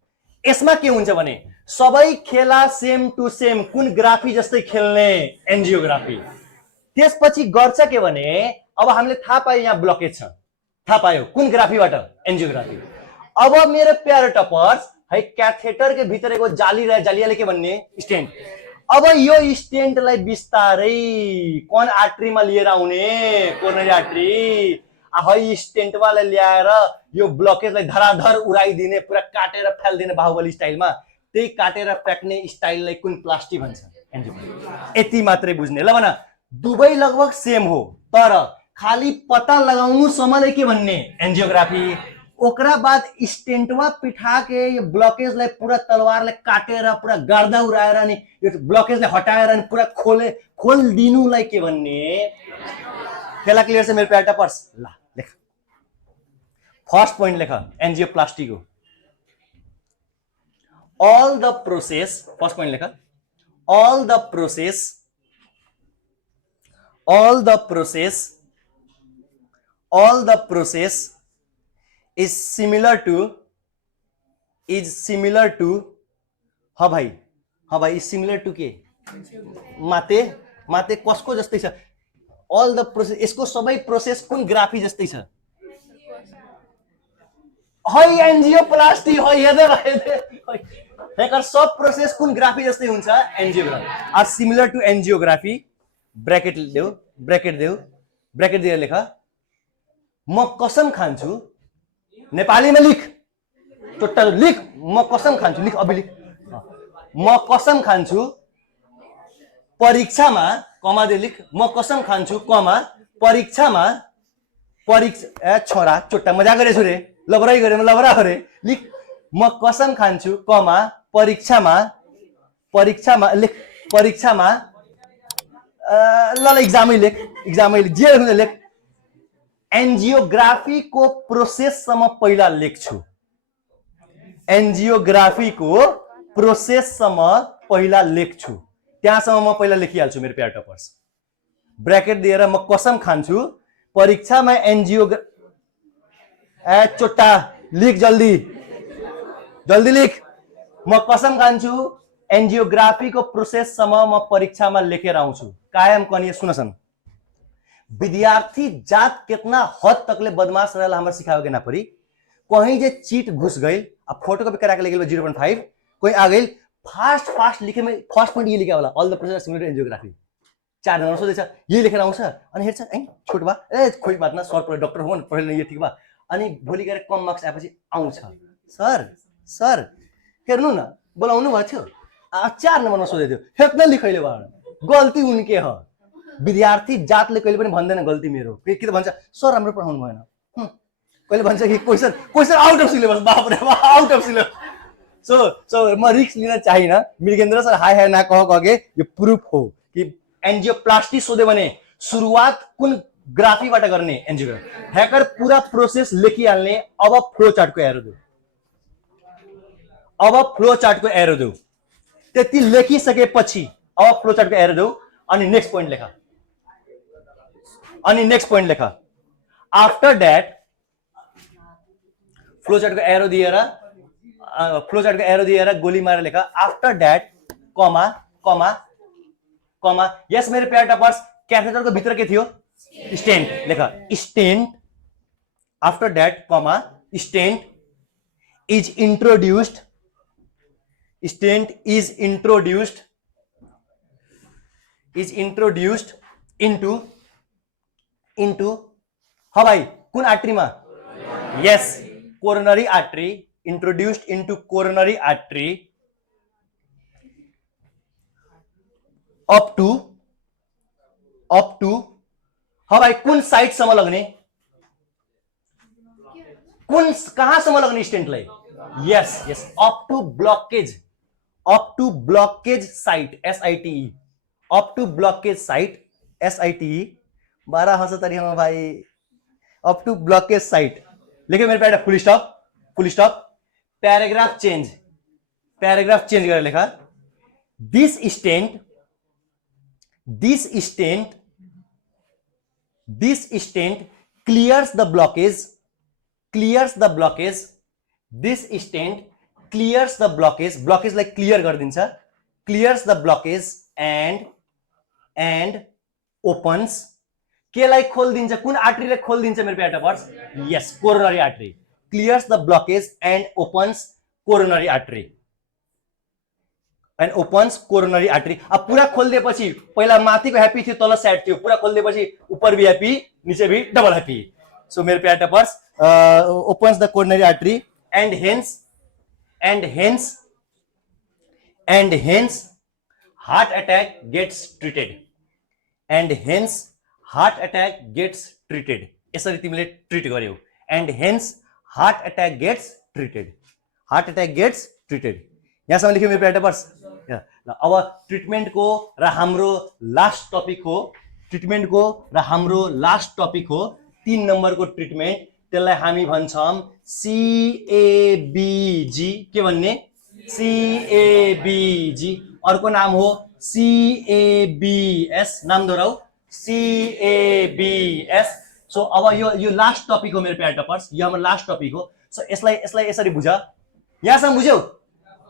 यसमा के हुन्छ भने सबै खेला सेम टु सेम कुन ग्राफी जस्तै खेल्ने? एन्जियोग्राफी। त्यसपछि गर्छ के भने अब हामीले थाहा पायो यहाँ ब्लकेज छ, थाहा पायो कुन ग्राफीबाट? एन्जियोग्राफी। अब मेरो प्यारो टपर्स है क्याथेटर के भित्रको जाली रहे, जालीले के भन्ने? स्टेन्ट। अब यो स्टेन्टलाई बिस्तारै कोन आर्टरीमा लिएर आउने? Coronary artery. है स्टेन्टवालाई ल्याएर यो ब्लकेजलाई धराधर उडाइदिने, पुरा काटेर फ्याल्दिने बाहुबली स्टाइलमा। त्यही काटेर फ्याक्ने स्टाइललाई कुन प्लास्टिक भन्छ? एन्जियोग्राफी। यति मात्रै बुझ्ने ल भन। दुवै लगभग सेम हो, तर खाली पता लगाउनु समयलाई के भन्ने? एन्जियोग्राफी। ओकरा बाद स्टेन्टमा पिठा के यो ब्लकेजलाई पुरा तलवारले काटेर पुरा गर्दा उडाएर अनि यो ब्लकेजलाई हटाएर अनि पुरा खोल दिनुलाई के भन्ने? खेला क्लियर छ मेरो प्यार टपर्स? ल लेख, फर्स्ट पॉइंट लेख एंजियोप्लास्टी को। All the process, first point लेख, all the process is similar to हाँ भाई is similar to के? माते कसको जस्तै छ? ऑल द प्रोसेस, यसको सबै प्रोसेस कुन ग्राफी जस्तै छ? है एन्जियोप्लास्टी। है हेर्दै सब प्रोसेस कुन ग्राफी जस्तै हुन्छ? Angiography. Are similar to angiography. Bracket दिएर लेख, म कसम खान्छु, नेपालीमा लिख, टोटल लिख, म कसम खान्छु, लिख अबि लिख, म कसम खान्छु परीक्षामा, कमा दे लिख, म कसम खान्छु कमा परीक्षामा, छोरा चोट्टा मजाक गरेछु रे, लबराई गरे, म लबरा गरे, लिख, म कसम खान्छु कमा परीक्षामा लिख, परीक्षामा ल एक्जामै लेख, जे लेख्नु लेख। एन्जियोग्राफी को प्रोसेस सम्म पहिला लेख्छु, एन्जियोग्राफी को प्रोसेस सम्म पहिला लेख्छु, त्यहाँसम्म म पहिला लेखिहाल्छु मेरो प्यार टपर्स। ब्रैकेट दिएर म कसम खान्छु परीक्षामा चोट्टा लिख, जल्दी लिख, म कसम खान्छु एन्जियोग्राफी को प्रोसेस सम्म म परीक्षामा लेखेर आउँछु। कायम कनिए सुनसन, विद्यार्थी जात कितना हद तकले बदमाश रहला हमरा सिखावे के ना पड़ी। कहीं जे चीट घुस गई, अब फोटोकॉपी करा के ले गेल 0.5, कोई आ गई फास्ट लिखे में फर्स्ट पॉइंट ये लिखा वाला all the process similar to angiography. 4 number सोधेछ, ये लेखेर आउँछ अनि हेर्छ ए छोट बा, ए खोइ बात न, सर पर डाक्टर हो नि पढेन, ये ठीक बा। अनि भोलि गएर कम मार्क्स आएपछि आउँछ, सर हेर्नु न बोलाउनु भयो थियो, 4 नम्बरमा सोधे थियो, हेर्न लिखैले भयो, गल्ती उनके हो। विद्यार्थी जातले कहिले पनि भन्दैन गल्ती मेरो, के त भन्छ सर राम्रो पढाउनु भएन, कहिले भन्छ कि क्वेशन आउट अफ सिलेबस, बाप रे आउट अफ सिलेबस। सो म रिस्क लिन चाहिन। मृगेन्द्र सर हाय ना कहे यो प्रूफ हो कि एन्जियोप्लास्टी सोधे भने सुरुवात कुन ग्राफीबाट गर्ने? एन्जियोग्राफी। हैकर पूरा प्रोसेस लेखिहाल्ने। अब फ्लो चार्टको हेर दे, अब फ्लो चार्टको एरो देऊ। त्यति लेखिसकेपछि अब फ्लो चार्टको एरो देऊ अनि नेक्स्ट पोइन्ट लेख। आफ्टर दैट फ्लो चार्टको एरो दिएर गोली मारेर लेख आफ्टर दैट कमा कमा कमा। यस मेरो प्यारा टपर्स क्याथेटरको भित्र के थियो? स्टेन्ट। लेख stent after that comma stent is introduced into हाँ भाई कुन आर्टरीमा? Yes coronary artery. Introduced into coronary artery up to हाँ भाई कुन साइडसम्म लग्ने? कुन कहाँसम्म लग्ने स्टेन्टलाई? Yes up to blockage site SITE up to blockage site SITE 12 हंस तरीका भाई अप टू ब्लकेज साइट। लेकिन मेरे पे फुल स्टॉप पैराग्राफ चेंज कर लिखा this stent clears the blockage this stent clears the blockage like clear कर दिन्छ clears the blockage and opens के लाई खोल दिन्छ? कुन आर्टरी लाई खोल दिन्छ मेरो प्यारा टपर्स? यस coronary artery. Clears the blockage and opens coronary artery अब पूरा खोल दिएपछि पहिला माथिको ह्यापी थियो तल सैड थियो, पूरा खोल दिएपछि ऊपर भी हैप्पी नीचे भी डबल हैप्पी। सो मेरो प्यारा toppers opens the coronary artery and hence heart attack gets treated यसरी तिमीले ट्रिट गर्यौ and hence heart attack gets treated यहाँसम्म लेख्यो मेरो प्यारा टपर्स। अब ट्रिटमेंट को र हाम्रो लास्ट टपिक हो 3 नंबर को ट्रिटमेंट। त्यसलाई हामी भन्छौं CABG। के भन्ने? CABG। अर्को नाम हो CABS। नाम दोहोऱ्याउ CABS। सो अब यो लास्ट टपिक हो मेरो प्यारा टपर्स, यो हाम्रो लास्ट टपिक हो। सो यसलाई यसरी बुझ। यहाँसम्म बुझ्यौ?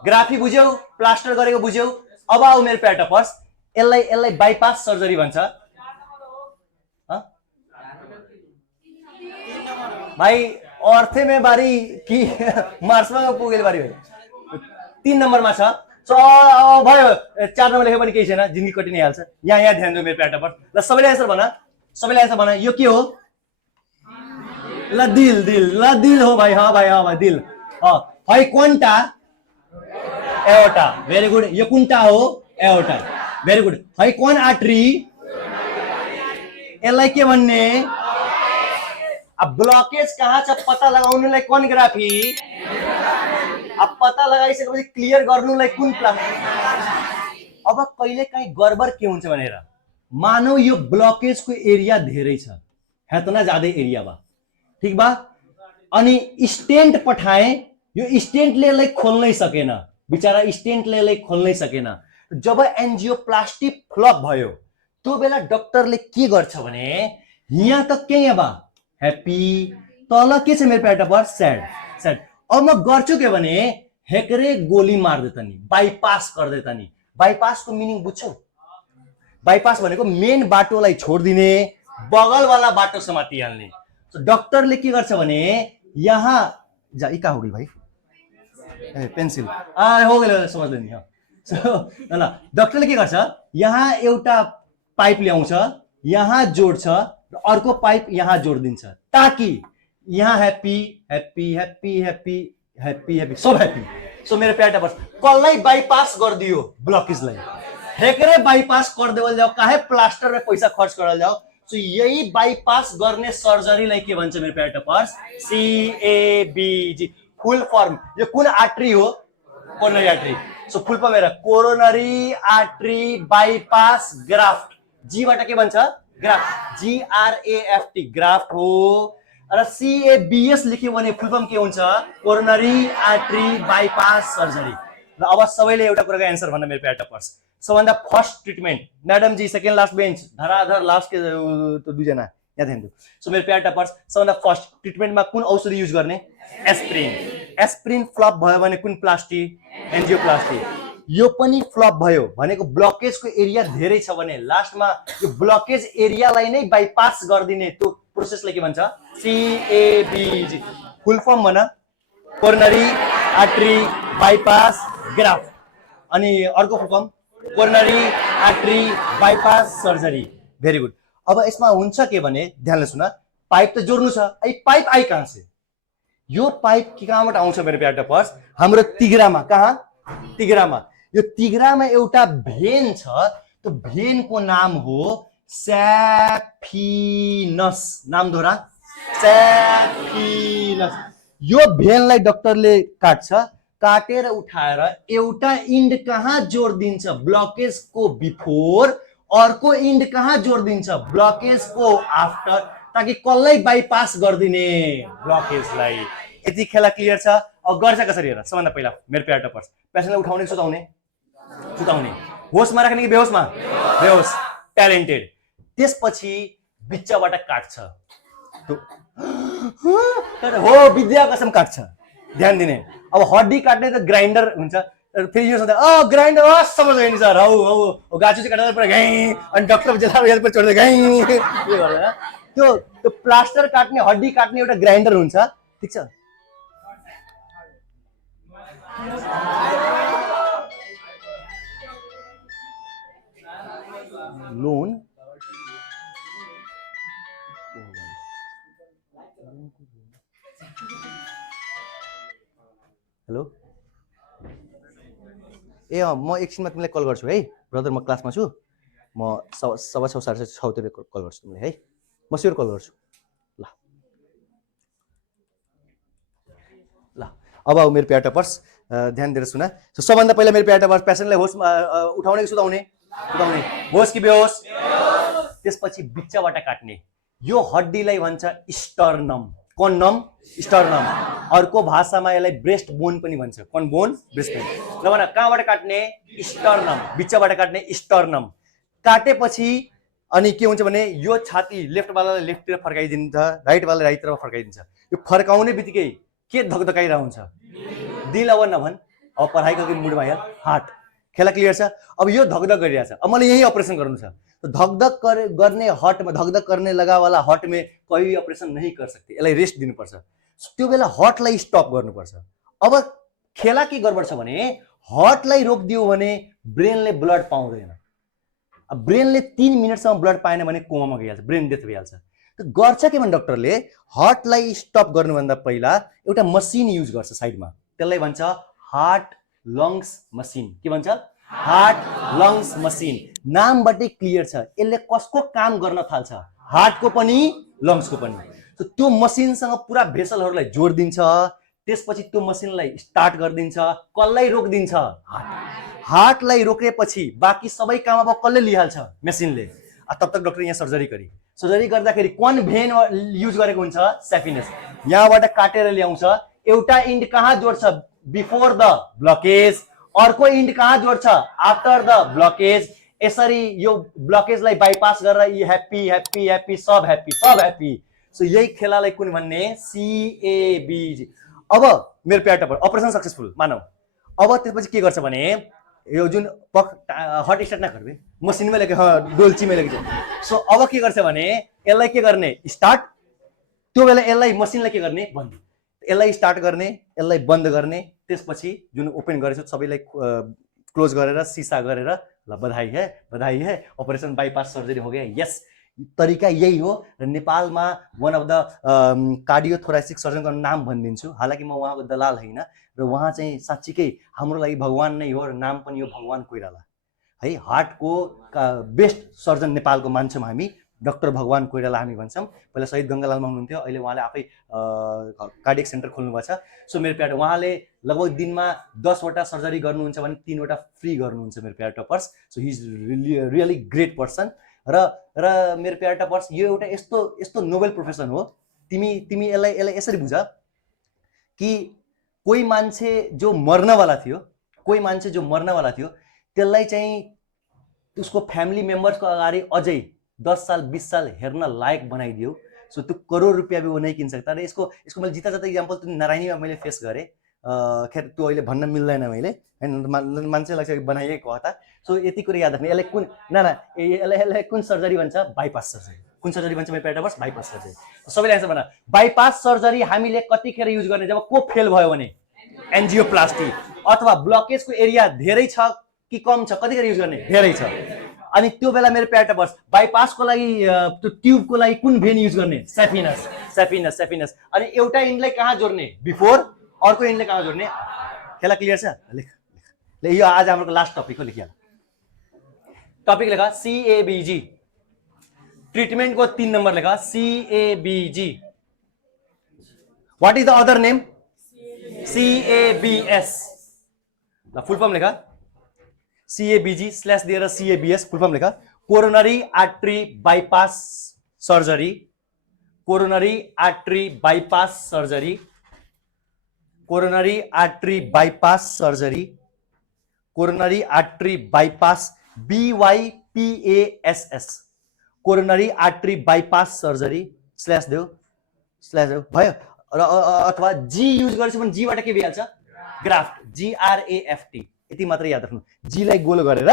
ग्राफी बुझ्यौ? प्लास्टर गरेको बुझ्यौ? अब आऊ मेरो प्यारा टपर्स यसलाई बाइपास सर्जरी भन्छ। भाई अर्थे में बारी कि मार्समा पुगेको बारी हो? 3 नम्बरमा छ। सो भयो 4 नम्बर लेख्यो भने केही छैन, जिन्दगी कटि नै हाल्छ। यहाँ ध्यान दिनु मेरो प्यारा टपर्स। ल सबैले आन्सर भन यो के हो? ल दिल हो भाइ। हाँ भाइ दिल। है कोन्टा एओर्टा। Very good. यो कुन्टा हो? एओर्टा। Very good. है कोन आर्टरी? यसलाई के भन्ने? अब ब्लॉकेज कहाँ छ पत्ता लगाउनुलाई कुन ग्राफी? अब पत्ता लगाइसकेपछि क्लियर गर्नुलाई कुन प्लान? अब कहिले काहीँ गडबड के हुन्छ भनेर मानौ यो ब्लकेज को एरिया धेरै छ, हेतना ज्यादा एरिया बा, ठीक बा? अनि स्टेन्ट पठाए, यो स्टेन्टले यसलाई खोल्नै सकेन, बिचारा स्टेन्टले यसलाई खोल्नै सकेन। जब एन्जियोप्लास्टी फ्लप भयो त्यो बेला डाक्टरले के गर्छ भने यहाँ त के बा हैप्पी, तल के छ मेरो प्यारा टपर्स? सैड। अब म गर्छु के भने हेकरे गोली मार देता नि, बाइपास कर देता नि। बाइपास को मिनिङ बुझ्छौ? बाइपास भनेको मेन बाटोलाई छोड्दिने, बगल वाला बाटो समातिहाल्ने। तो डाक्टरले के गर्छ भने यहाँ जा इका हो गई भाई पेन्सिल हो गयो समझ्दै नि। ल डाक्टरले के गर्छ यहाँ एउटा पाइप ल्याउँछ, यहाँ जोड्छ, अर्को पाइप यहाँ जोडिदिन्छ ताकि यहाँ happy happy happy happy happy happy सब हैप्पी। सो मेरो प्यारा टपर्स कसलाई बाइपास गरिदियो? ब्लकेजलाई। हेकरे बाइपास गरिदेवल जाओ, काहे प्लास्टर में पैसा खर्च करल जाओ। सो यही बाइपास गर्ने सर्जरीलाई के भन्छ मेरो प्यारा टपर्स? CABG। फुल फर्म यो कुन आर्टरी हो? Coronary artery. So full form हेर coronary artery bypass graft. G बाट के भन्छ? ग्राफ्ट। GRAFT ग्राफ्ट हो। र CABS लेख्यो भने फुल फर्म के हुन्छ कोरोनरी आर्टरी बाइपास सर्जरी। र अब सबैले एउटा कुराको एन्सर भन्न मेरो प्यार टपर्स। सबभन्दा फर्स्ट ट्रिटमेन्ट म्याडम जी सेकेन्ड लास्ट बेन्च धराधर लास्ट के दुईजना यहाँ ध्यान दिनु। सो मेरो प्यार टपर्स सबभन्दा फर्स्ट ट्रिटमेन्टमा कुन औषधि युज गर्ने एस्प्रिन। एस्प्रिन फ्लप भयो भने कुन प्लास्टी एन्जियोप्लास्टी। यो पनि फ्लप भयो भनेको ब्लकेजको एरिया धेरै छ भने लास्टमा यो ब्लकेज एरियालाई नै बाइपास गरिदिने त्यो प्रोसेसलाई के भन्छ CABG। फुल फर्म भन कोरोनरी आर्टरी बाइपास ग्राफ्ट। अनि अर्को full form coronary artery bypass surgery. Very good. अब यसमा हुन्छ के भने ध्यानले सुन पाइप त जोड्नु छ पाइप आई कहाँ से यो पाइप कहाँबाट आउँछ मेरो प्यार टपर्स हाम्रो तिघ्रामा। कहाँ तिघ्रामा। यो तिघ्रामा एउटा भेन छ त्यो भेनको नाम हो स्याफिनस। नाम दोहोरा स्याफिनस। यो भेनलाई डाक्टरले काट्छ काटेर उठाएर एउटा इन्ड कहाँ जोडिदिन्छ ब्लकेजको बिफोर अर्को इन्ड कहाँ जोडिदिन्छ ब्लकेजको आफ्टर ताकि कसलाई बाइपास गरिदिने ब्लकेजलाई। यति खेला क्लियर छ। अब गर्छ कसरी हेर सबभन्दा पहिला मेरो प्यार टपर्स पेसेन्टलाई उठाउने सुताउने सुताउने होसमा राख्ने कि बेहोसमा बेहोस ट्यालेन्टेड। त्यसपछि बिच्चाबाट काट्छ हो विद्या कसम काट्छ ध्यान दिने। अब हड्डी काट्ने त ग्राइन्डर हुन्छ फेरि यो ग्राइन्डर समझ गयो सर हौ हौ गाछु चाहिँ काट्दा पुरा गाई अनि डक्टर पर छोड्दै गाई के गर्दैन त्यो त्यो प्लास्टर काट्ने हड्डी काट्ने एउटा ग्राइन्डर हुन्छ ठिक छ। लोन हेलो ए म एकछिनमा तिमीलाई कल गर्छु है ब्रदर म क्लासमा छु म 6:15 साढे 6 तिर कल गर्छु तिमीलाई है म स्योर कल गर्छु ल ल। अब मेरो प्यार टपर्स ध्यान दिएर सुन। सबभन्दा पहिला मेरो प्यार टपर्स पेसेन्टलाई होस उठाउने कि सुताउने उठाउने होस कि बेहोस। त्यसपछि बिच्चाबाट काट्ने यो हड्डीलाई भन्छ स्टर्नम। कौन नम स्टर्नम। अर्को भाषामा यसलाई ब्रेस्ट बोन पनि भन्छ। कौन बोन ब्रेस्ट बोन। ल भन कहाँबाट काट्ने स्टर्नम बिच्चाबाट काट्ने स्टर्नम। काटेपछि अनि के हुन्छ भने यो छाती लेफ्टवालालाई लेफ्टतिर फर्काइदिन्छ राइटवालालाई राइटतिर फर्काइदिन्छ। यो फर्काउने बित्तिकै के धकधकाइरहेको हुन्छ दिल। अब नभन अब पढाइको दिन मुडमा यार हार्ट खेला क्लियर छ। अब यो धकधक गरिरहेछ अब मैले यही अपरेसन गर्नु छ तो धकधक गर्ने हर्टमा धकधक गर्ने लगावाला हर्ट में कोही अपरेसन नहीं कर सकते यसलाई रेस्ट दिनुपर्छ। त्यो बेला हर्टलाई स्टप गर्नुपर्छ। अब खेला के गडबड छ भने हर्टलाई रोकिदियो भने ब्रेनले ब्लड पाउँदैन। अब ब्रेनले 3 मिनेटसम्म ब्लड पाएन भने कोमामा गइहाल्छ ब्रेन डेथ भइहाल्छ। त गर्छ के भने डाक्टरले हर्टलाई स्टप गर्नुभन्दा पहिला एउटा मसिन युज गर्छ साइडमा त्यसलाई भन्छ हार्ट लङ्स मसिन। के भन्छ हार्ट लङ्स मसिन। नामबाटै क्लियर छ यसले कसको काम गर्न थाल्छ हार्टको पनि लङ्सको पनि। त्यो मसिनसँग पुरा भेसलहरूलाई जोडिदिन्छ त्यसपछि त्यो मसिनलाई स्टार्ट गरिदिन्छ कसलाई रोकिदिन्छ हार्ट। हार्टलाई रोकेपछि बाँकी सबै काम अब कसले लिइहाल्छ मेसिनले। तब तक डाक्टर यहाँ सर्जरी गर्दाखेरि कुन भेन युज गरेको हुन्छ स्याफिनस। यहाँबाट काटेर ल्याउँछ एउटा इन्ड कहाँ जोड्छ बिफोर द ब्लकेज अर्को इन्ड कहाँ जोड्छ आफ्टर द ब्लकेज। यसरी यो ब्लकेजलाई बाइपास गरेर यी ह्याप्पी ह्याप्पी ह्याप्पी सब ह्याप्पी सब ह्याप्पी। सो यही खेलालाई कुन भन्ने CABG। अब मेरो प्यार टपर अपरेसन सक्सेसफुल मानौ। अब त्यसपछि के गर्छ भने यो जुन हट स्टार्ट नगर्बे मसिनमै लेके डोल्चीमै लेके। सो अब के गर्छ भने यसलाई के गर्ने स्टार्ट त्यो बेला यसलाई मसिनलाई के गर्ने बन्द। यसलाई स्टार्ट गर्ने यसलाई बन्द गर्ने त्यसपछि जुन ओपन गरेछ सबैलाई क्लोज गरेर सिसा गरेर ल बधाई है ऑपरेशन बाइपास सर्जरी हो गया। यस तरिका यही हो र नेपालमा वन अफ द कार्डियोथोरासिक सर्जनको नाम भनिदिन्छु। हालाकि म उहाँको दलाल होइन र उहाँ चाहिँ साँच्चीकै हाम्रो लागि भगवान नै हो र नाम पनि हो भगवान कोइराला है। हार्टको बेस्ट सर्जन नेपालको मान्छौँ हामी डाक्टर भगवान कोइराला हामी भन्छौँ। पहिला शहीद गङ्गालालमा हुनुहुन्थ्यो अहिले उहाँले आफै कार्डियक सेन्टर खोल्नुभएको छ। सो मेरो प्यार उहाँले लगभग दिनमा 10 वटा सर्जरी गर्नुहुन्छ भने 3 वटा फ्री गर्नुहुन्छ मेरो प्यार toppers. So he is really great person र मेरो प्यार टपर्स यो एउटा यस्तो नोबेल प्रोफेसन हो तिमी तिमी यसलाई यसलाई यसरी बुझ कि कोही मान्छे जो मर्नवाला थियो त्यसलाई चाहिँ उसको फ्यामिली मेम्बर्सको अगाडि अझै 10 साल 20 साल हेर्न लायक बनाइदियो सो त्यो करोड रुपियाँ भी वो नहीं किन सकता। र यसको मैले जिता जाता इक्जाम्पल त्यो नारायणीमा मैले फेस गरेँ। खेर त्यो अहिले भन्न मिल्दैन मैले हैन, मान्छेलाई चाहिँ बनाइएको हो त। सो यति कुरा याद राख्ने। यसलाई कुन यसलाई कुन सर्जरी भन्छ? Bypass surgery. कुन सर्जरी भन्छ मेरो पेटावर्स? Bypass surgery. सबैले आन्सर भन। बाइपास सर्जरी हामीले कतिखेर युज गर्ने? जब को फेल भयो भने, एन्जियोप्लास्टी अथवा ब्लकेजको एरिया धेरै छ कि कम छ, कतिखेर युज गर्ने? धेरै छ। अनि त्यो बेला मेरो पेटावर्स बाइपासको लागि त्यो ट्युबको लागि कुन भेन युज गर्ने? सेफिनस। अनि एउटा इन्डलाई कहाँ जोड्ने? बिफोर, अर्को इन्डलाई कहाँ जोड्ने? खेला क्लियर छ? लेख ले, यो आज हाम्रो लास्ट टपिक हो। लेखिहाल टपिक लेखा CABG। ट्रिटमेंट को 3 नंबर लेखा CABG। What is the other name? CABS। Full form लेखा CABG स्लैश दिएर CABS फुल फॉर्म लेखा coronary artery bypass surgery. Coronary artery bypass surgery. Coronary artery bypass surgery. Coronary artery bypass BYPASS। Coronary artery bypass surgery slash देऊ भयो। अथवा जी use गरेछ भने जी बाट के भइहाल्छ? ग्राफ्ट। GRAFT। यति मात्र याद राख्नु। जी लाई गोल गरेर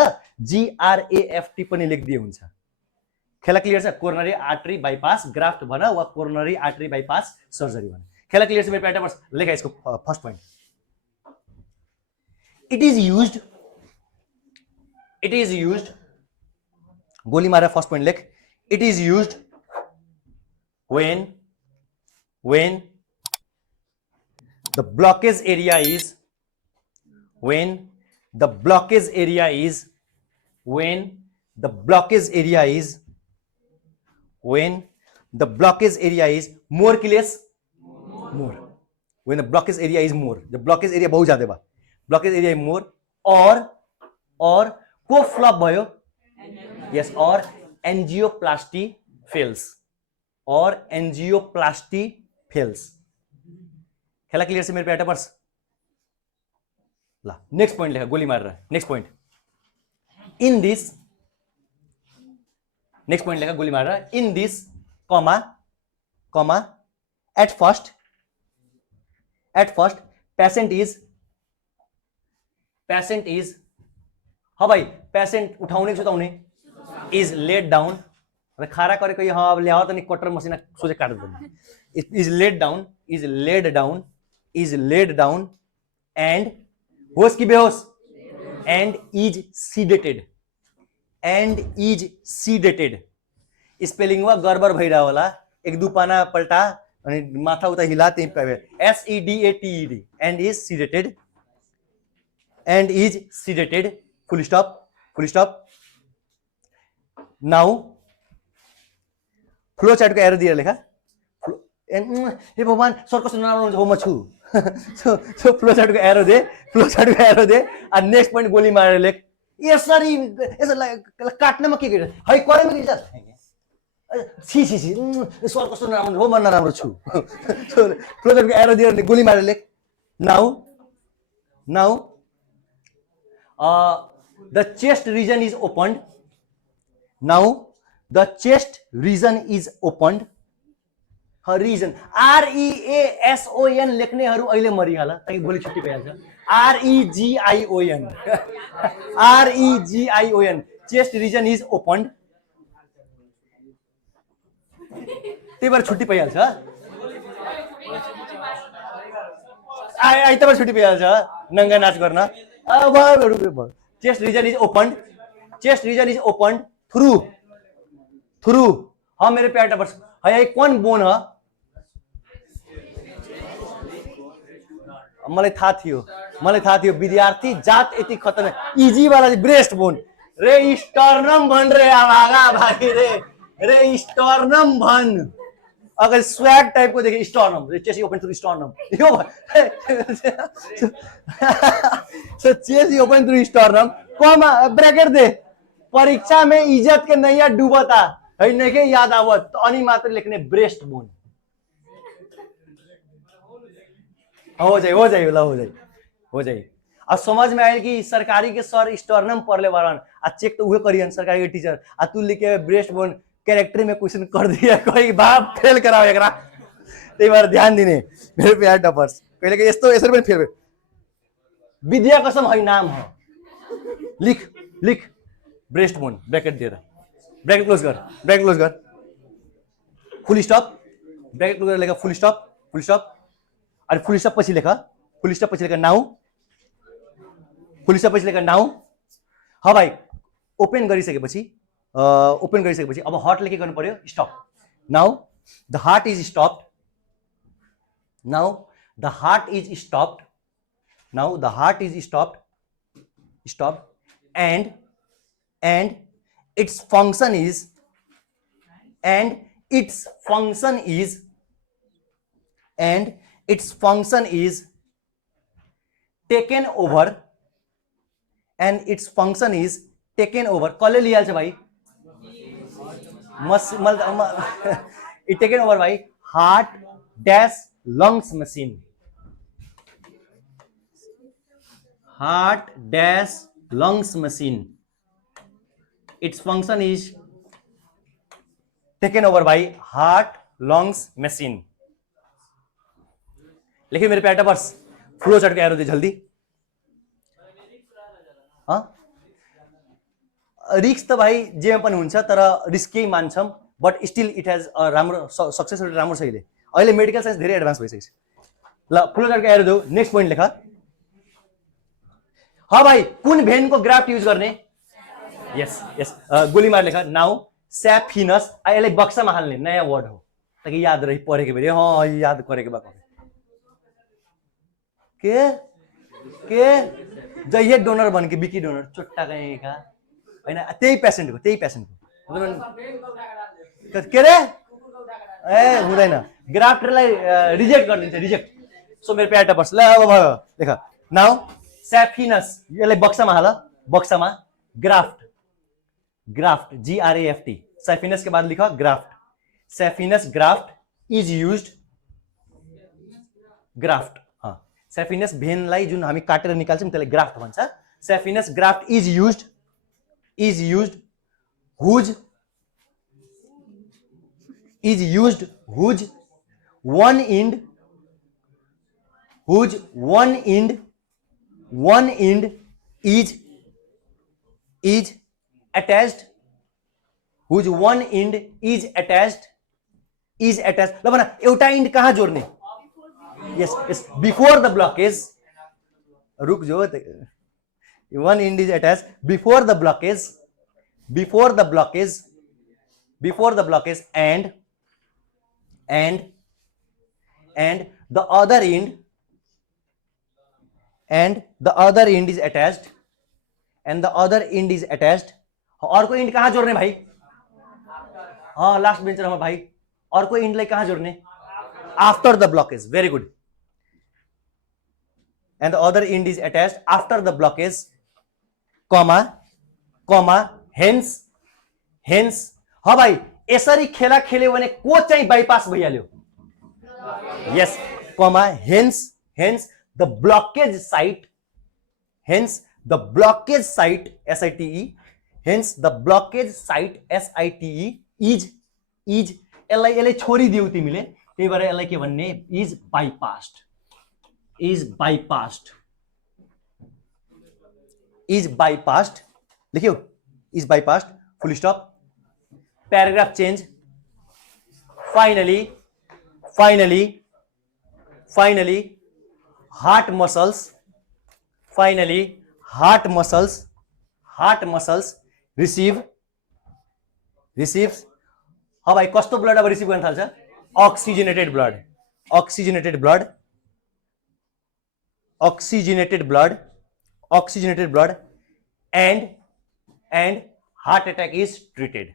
GRAFT पनि लेखिदिए हुन्छ। खेला क्लियर छ? कोरोनरी आर्टरी बाइपास ग्राफ्ट भन वा कोरोनरी आर्टरी बाइपास सर्जरी भन। खेला क्लियर छ? मेरो पेटावर्स लेखा यसको first point. It is used गोली मारेर फर्स्ट पॉइंट लेख। It is used when the blockage area is when the blockage area is when the blockage area is when the blockage area is more कि less? More. When the blockage area is more, the blockage area बहुत ज्यादा बा, blockage area more और को flop भयो? Yes, or angioplasty fails or angioplasty fails। खेला clear छ मेरो पेटावर्स? ल नेक्स्ट पॉइंट लेखा गोली मारेर। Next point in this, next point लेखा गोली मारेर in this comma at first patient is हाँ भाई पेशेंट उठाउने सुताउने इज लेट डाउन र खारा गरेको यो हाँ अब ल्याओ त नि कटर मसिना सोचे काट दिनु। इज लेड डाउन एंड होश की बेहोश एंड इज सीडेटेड। स्पेलिंग वा गड़बड़ भइरह होला, एक दू पाना पल्टा अनि माथा उता हिला त्यही पाए SEDATED and is sedated full stop. Now flow chart को एरो दिएर लेखा। हे भगवान सर कस्तो नराम्रो हुन्छ हो म छु। सो फ्लो चार्ट को एरो दे अनि नेक्स्ट पॉइंट गोली मारेर लेख। यसरी काट्नमा के गर्छ? है करेमा के जात? छि सर कस्तो नराम्रो हो म नराम्रो छु। सो फ्लो चार्ट को एरो दिएर गोली मारेर लेख। Now the chest region is opened। now the chest region is opened। region REASON लेख्नेहरू अहिले मरिहाल्ला ताकि गोली छुट्टी भइहाल्छ। REGION chest region is opened। त्यही भएर छुट्टी भइहाल्छ। आइतबार छुट्टी भइहाल्छ नङ्गा नाच गर्न। Chest region is opened through हाँ मेरे पेटावर्स है कौन बोन है? मलाई थाहा थियो विद्यार्थी जात यति खतरनाक इजी वाला ब्रेस्ट बोन रे स्टर्नम भन रे आगा भागी रे स्टर्नम भन। अगर स्वैग टाइप को देखे sternum chest open through sternum यो so chest open through sternum comma bracket दे परीक्षा में इज्जत के नैया डूबता है नहीं के याद आवत तो अनि मात्र लेखने ब्रेस्ट बोन। हो जाए ल हो जाए अब समझ में आयल कि सरकारी के सर स्टर्नम पढ़ले बारन आ चेक तो उहे करियन सरकारी के टीचर आ तू लिखे ब्रेस्ट बोन कैरेक्टर में क्वेश्चन कर दिया कोई बाप फेल कराओ एकरा त्यही भएर ध्यान दिने मेरो प्यार टपर्स कहिले के यस्तो यसरी पनि फेल विद्या कसम है नाम हो लिख लिख ब्रेस्ट बोन ब्रैकेट दिएर ब्रैकेट क्लोज कर फुल स्टप ब्रैकेट क्लोज लेखा फुल स्टप अनि फुल स्टप पछि लेखा नाउ फुल स्टप पछि लेखा नाउ हाँ भाइ ओपन गरिसकेपछि अब हार्टले के गर्नु पर्यो stop now the heart is stopped now the heart is stopped and its function is taken over कसले लिहाल्छ भाइ it taken over by heart dash lungs machine its function is taken over by heart lungs machine लेखिए मेरे प्यार toppers flow chart को arrow they जल्दी risk त भाइ जेमा पनि हुन्छ तर रिस्कै मान्छौँ बट स्टिल इट हेज राम्रो सक्सेस रेट राम्रो छ अहिले मेडिकल साइन्स धेरै एडभान्स भइसकेको छ ल फ्लो चार्टको एरो देऊ नेक्स्ट पोइन्ट लेख हाँ भाइ कुन भेनको ग्राफ्ट युज गर्ने यस गोलीमार लेख नाउ स्याफिनस यसलाई बक्सामा हाल्ने नयाँ वर्ड हो ताकि याद रही पढेको बेला याद गरेको भएको के जहिए डोनर बन के बिकी डोनर चोट्टा गए का हैन त्यही पेशेन्टको के रे ए हुँदैन ग्राफ्टरलाई रिजेक्ट गरिदिन्छ रिजेक्ट सो मेरो प्यार टपर्स ल अब भयो देख नाउ स्याफिनस यसलाई बक्सामा हाल बक्सामा ग्राफ्ट GRAFT स्याफिनस के बाद लिख graft saphenous graft is used graft saphenous भेनलाई जुन हामी काटेर निकाल्छौं त्यसलाई ग्राफ्ट भन्छ saphenous graft is used whose one end is attached whose one end is attached ल भन एउटा एन्ड कहाँ जोड्ने yes before the blockage रुक जो one end is attached before the blockage and the other end is attached अर्को and कहाँ जोड्ने भाइ लास्ट बेन्चरमा भाइ अर्को एन्डलाई कहाँ जोड्ने after the blockage very good and the other end is attached after the blockage comma hence हाँ भाइ यसरी खेला खेल्यो भने को चाहिँ बाइपास भइहाल्यो yes comma hence the blockage site SITE hence the blockage site SITE is यसलाई छोडिदिऊ तिमीले त्यही भएर यसलाई के भन्ने is bypassed लेख्यौ is bypassed full stop paragraph change finally heart muscles receives हाँ भाइ कस्तो ब्लड अब रिसिभ गर्न थाल्छ oxygenated blood and heart attack is treated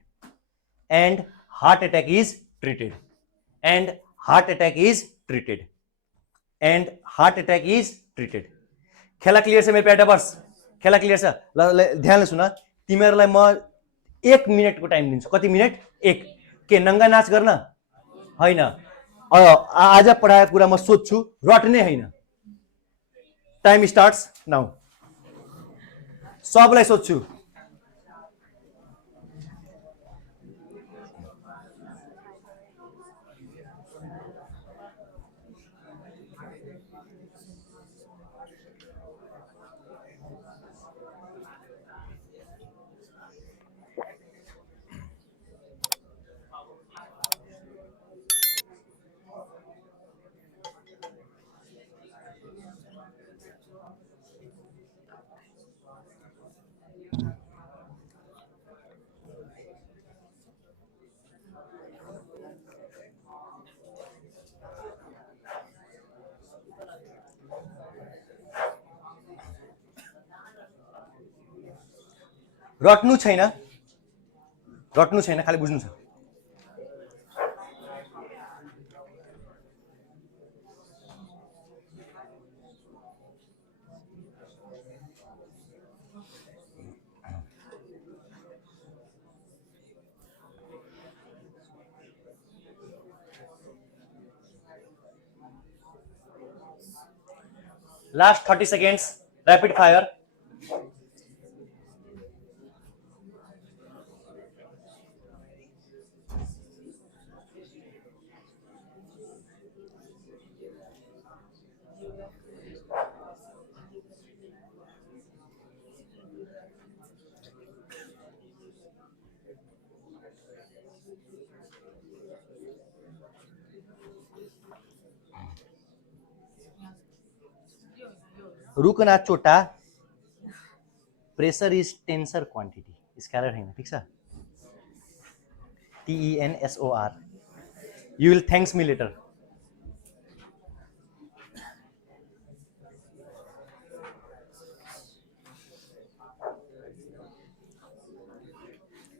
खेला क्लियर छ मेरो प्याटापर्स खेला क्लियर छ ल ध्यानले सुन तिमीहरुलाई म 1 मिनेटको टाइम दिन्छु कति मिनेट 1 के नंगा नाच गर्न हैन आज पढाएको कुरा म सोध्छु रट्ने हैन टाइम स्टार्ट्स नाउ। सबलाई सोध्छु। रट्नु छैन, रट्नु छैन, खालि बुझ्नु छ। Last 30 seconds, rapid fire. रुकना चोटा, pressure is tensor quantity, scalar हैन, ठीक छ? TENSOR. You will thanks me later.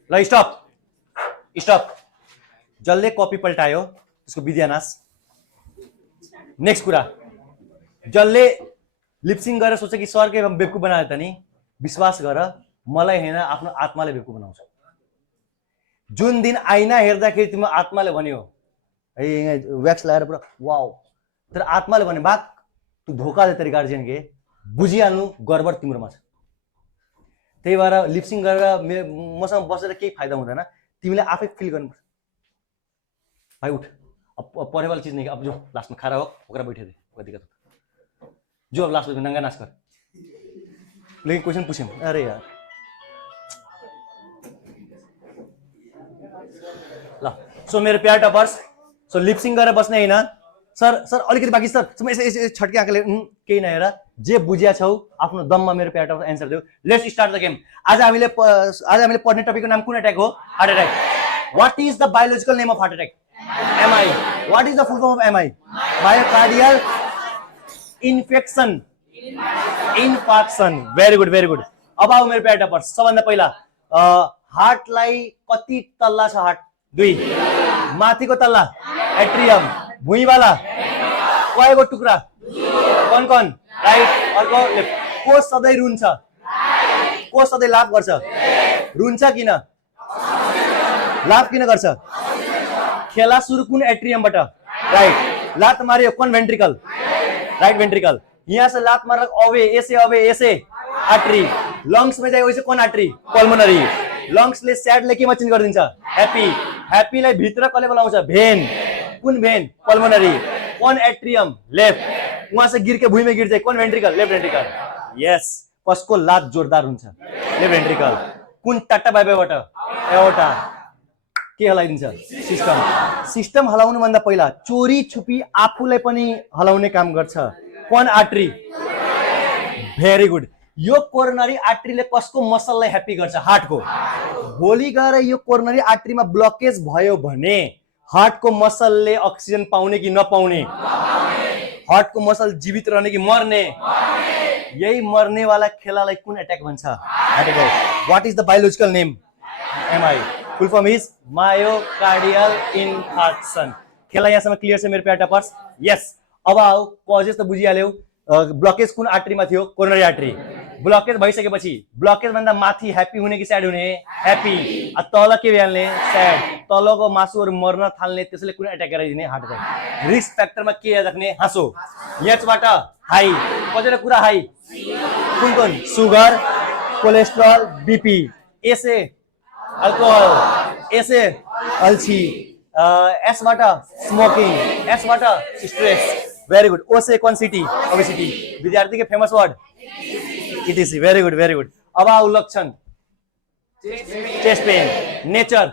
ल स्टप, स्टप। जसले कपी पल्टायो त्यसको विद्यानाश। नेक्स्ट कुरा, जसले लिपसिङ गरेर सोचे कि सरकै बेवकुफ बनायो त नि, विश्वास गर मलाई हैन आफ्नो आत्माले बेवकुफ बनाउँछ। जुन दिन आइना हेर्दाखेरि तिम्रो आत्माले भन्यो ए व्याक्स लगाएर पुरा वाउ, तर आत्माले भन्यो बाक तू धोका दे तेरी गार्जियन के, बुझिहाल्नु गडबड तिम्रोमा छ। त्यही भएर लिपसिङ गरेर मसँग बसेर केही फाइदा हुँदैन, तिमीले आफै फिल गर्नुपर्छ। भाइ उठ, अब पढ़े वाला चीज नहीं, अब जो लास्ट में खड़ा हो ओकरा बैठे दे, कोई दिक्कत होता जो अब लास्ट में नंगा नाच कर। लेकिन क्वेश्चन पूछे, अरे यार ल। सो मेरो प्यार टपर्स, सो लिपसिङ गरेर बस्ने हैन सर, सर अलिकति बाँकी सर, यसो छटके आँखाले केही नहेर, जे बुझिया छौ आफ्नो दममा मेरो प्यार टपर्स एन्सर देऊ। Let's start the game. आज हामीले पढ्ने टपिकको नाम कुन अट्याक हो? Heart attack. What is the biological name of heart attack? MI. What is the full form of MI? Myocardial infection. Infarction. Very good, very good. अब आओ मेरो प्यार टपर्स। सबभन्दा पहिला हार्टलाई कति तल्ला छ? हार्ट 2। माथिको तल्ला एट्रियम, भुइँवाला कयको टुक्रा? कौन कौन? राइट, अर्को लेफ्ट। को सधैँ रुन्छ? को सधैँ लाभ गर्छ? रुन्छ किन? लाभ किन गर्छ? खेला सुरु कुन एट्रियमबाट? राइट। लात मार्यो कौन? Ventricle, right ventricle. यहाँ से लात मार अवे ऐसे आर्टरी। लंग्स में जाए वैसे कौन आर्टरी? पल्मोनरी। लंग्स ले सैड ले केमा चेन्ज गरिदिन्छ? हैप्पी। हैप्पी लाई भित्र कसले बोलाउँछ? भेन। कुन भेन? पल्मोनरी। कौन एट्रियम? लेफ्ट। वहां से गिर के भुइँ में गिर जाए कौन? Ventricle, left ventricle. यस। कसको लात जोरदार हुन्छ? Left ventricle. कुन टाटा बाइबाट? एओर्टा। के हलाइदिन्छ? सिस्टम। सिस्टम हलाउनु भन्दा पहिला चोरी छुपी आफूलाई पनि हलाउने काम गर्छ कौन? आर्टरी। Very good. यो कोरोनरी आर्टरीले कसको मसललाई ह्याप्पी गर्छ? हार्टको। भोलि गएर यो कोरोनरी आर्टरीमा ब्लकेज भयो भने हार्टको मसलले अक्सिजन पाउने कि नपाउने? हार्टको मसल जीवित रहने कि मर्ने? यही मर्ने वाला खेलालाई कुन अट्याक भन्छ? Heart attack. What is the biological name? MI. Full form is myocardial infarction. खेला यहाँसम्म क्लियर छ मेरो प्यार टपर्स? यस। अब आओ कजेस त बुझिहाल्यौ। ब्लकेज कुन आर्टरीमा थियो? Coronary artery. ब्लकेज भइसकेपछि ब्लकेज भन्दा माथि ह्याप्पी हुने कि सैड हुने? ह्याप्पी। तल के भइहाल्ने? सैड। तलको मासुहरु मर्न थाल्ने, त्यसले कुन अट्याक गराइदिने? Heart attack. रिस्क फ्याक्टरमा के याद राख्ने? हाँसो। एचबाट हाई, कतिवटा कुरा हाई कुन कुन सुगर कोलेस्ट्रल बीपी एसए अल्कोहल एसए अल्छी एसबाट स्मोकिङ एसबाट स्ट्रेस भेरी गुड ओसे क्वान्सिटी ओबेसिटी विद्यार्थी के फेमस वर्ड इटिसी भेरी गुड भेरी गुड अब आउ लक्षण chest pain nature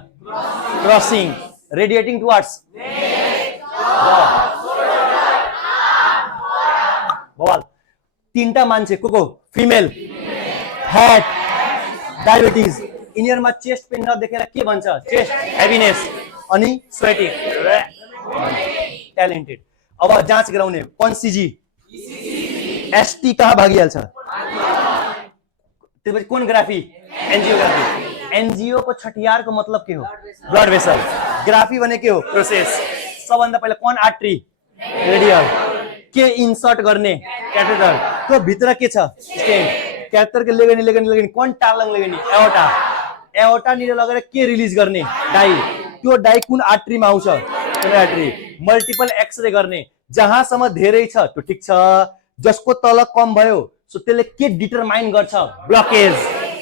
crushing radiating towards बवाल तीनटा मान्छे को फिमेल फ्याट डायबिटिज यिनीहरूमा चेस्ट पेन नदेखेर के भन्छ चेस्ट हेभिनेस अनि स्वेटिङ ट्यालेन्टेड अब जाँच गराउने कौन सीजी एसटी कहाँ भागिहाल्छ त्यसपछि कुन ग्राफी एनजियोग्राफी एनजिओ को छठियार को मतलब के हो ब्लड वेसल ग्राफी भने के हो प्रोसेस सबभन्दा पहिला कुन आर्टरी रेडियल के इन्सर्ट गर्ने क्याथेटर त्यो भित्र के छ स्टेन्ट क्याथेटर के लगेनी कुन टालङ लगेनी एओर्टा निर लगेर के रिलिज गर्ने डाई त्यो डाई कुन आर्टरीमा आउँछ कुन आर्टरी मल्टिपल एक्सरे गर्ने जहाँसम्म धेरै छ त्यो ठिक छ जसको तल कम भयो सो त्यसले के डिटरमाइन गर्छ ब्लकेज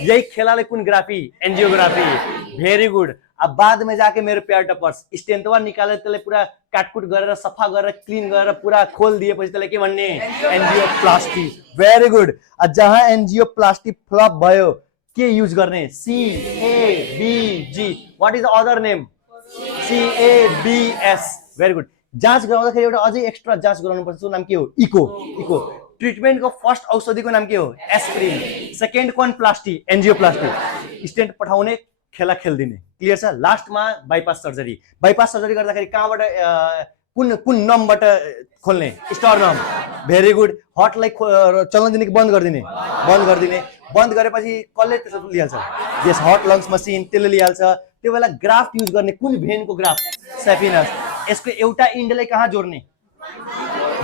यही खेलाले कुन ग्राफी एन्जियोग्राफी भेरी गुड अब बाद में जाके मेरो प्यार टपर्स स्टेन्टवा निकालेर त्यसले पुरा काटकुट गरेर सफा गरेर क्लिन गरेर पुरा खोल दिएपछि त्यसले के भन्ने एन्जियोप्लास्टी भेरी गुड जहाँ एन्जियोप्लास्टी फ्लप भयो के युज गर्ने CABG what is the other name CABS very good जाँच गराउँदाखेरि एउटा अझै एक्स्ट्रा जाँच गराउनुपर्छ त्यो नाम के हो इको ट्रिटमेन्ट को फर्स्ट औषधिको नाम के हो एस्पिरिन सेकेन्ड कौन प्लास्टी एन्जियोप्लास्टी स्टेन्ट पठाउने खेला खेलिदिने क्लियर छ लास्टमा बाइपास सर्जरी गर्दाखेरि कहाँबाट कुन नमबाट खोल्ने स्टर्नम भेरी गुड हर्टलाई चल्न दिने कि बन्द गरिदिने बन्द गरेपछि कसले त्यसो लिइहाल्छ यस हर्ट लङ्स मसिन त्यसले लिइहाल्छ त्यो बेला ग्राफ्ट युज गर्ने कुन भेनको ग्राफ्ट सेफिनस यसको एउटा इन्डलाई कहाँ जोड्ने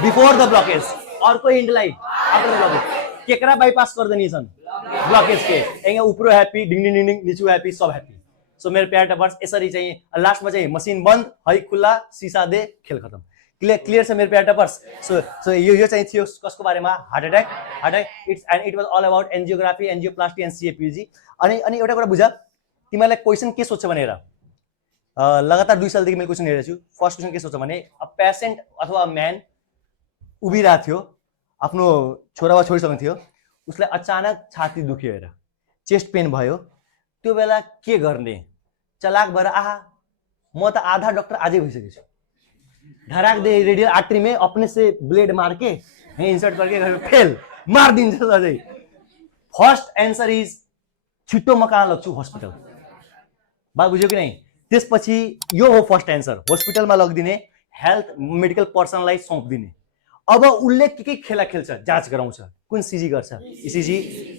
बिफोर द ब्लकेज अर्को इन्डलाई आफ्टर ब्लकेज केकरा बाइपास गर्दैन छन् ब्लकेज के यहाँ उपरो ह्याप्पी डिङ डिङ डिङ निचु ह्याप्पी सब ह्याप्पी सो मेरो प्यार टपर्स यसरी चाहिँ लास्टमा चाहिँ मसिन बन्द है खुल्ला सिसा दे खेल खतम क्लियर छ मेरो प्यार टपर्स सो यो चाहिँ थियो कसको बारेमा heart attack it was all about angiography angioplasty and CAPG अनि एउटा कुरा बुझ तिमीलाई क्वेसन के सोध्छ भनेर लगातार 2 सालदेखि मैले क्वेसन हेरेको छु फर्स्ट क्वेसन के सोध्छ भने अ पेसेन्ट अथवा म्यान उभिरहेको थियो आफ्नो छोरा वा छोरीसँग थियो उसलाई अचानक छाती दुख्यो हेर चेस्ट पेन भयो त्यो बेला के गर्ने चलाक भएर आहा म त आधा डॉक्टर आजै भइसकेको छु धराक दे रेडियल आर्टरी में अपने से ब्लेड मार के इंसर्ट करके फेल मार दिन्छ अझै फर्स्ट एन्सर इज छिटो म कहाँ लग्छु हस्पिटल बा बुझ्यो कि नै त्यसपछि यो हो फर्स्ट एन्सर हस्पिटलमा लगिदिने हेल्थ मेडिकल पर्सनलाई सुम्पिदिने अब उसले के खेला खेल्छ जाँच गराउँछ कुन सीजी गर्छ ECG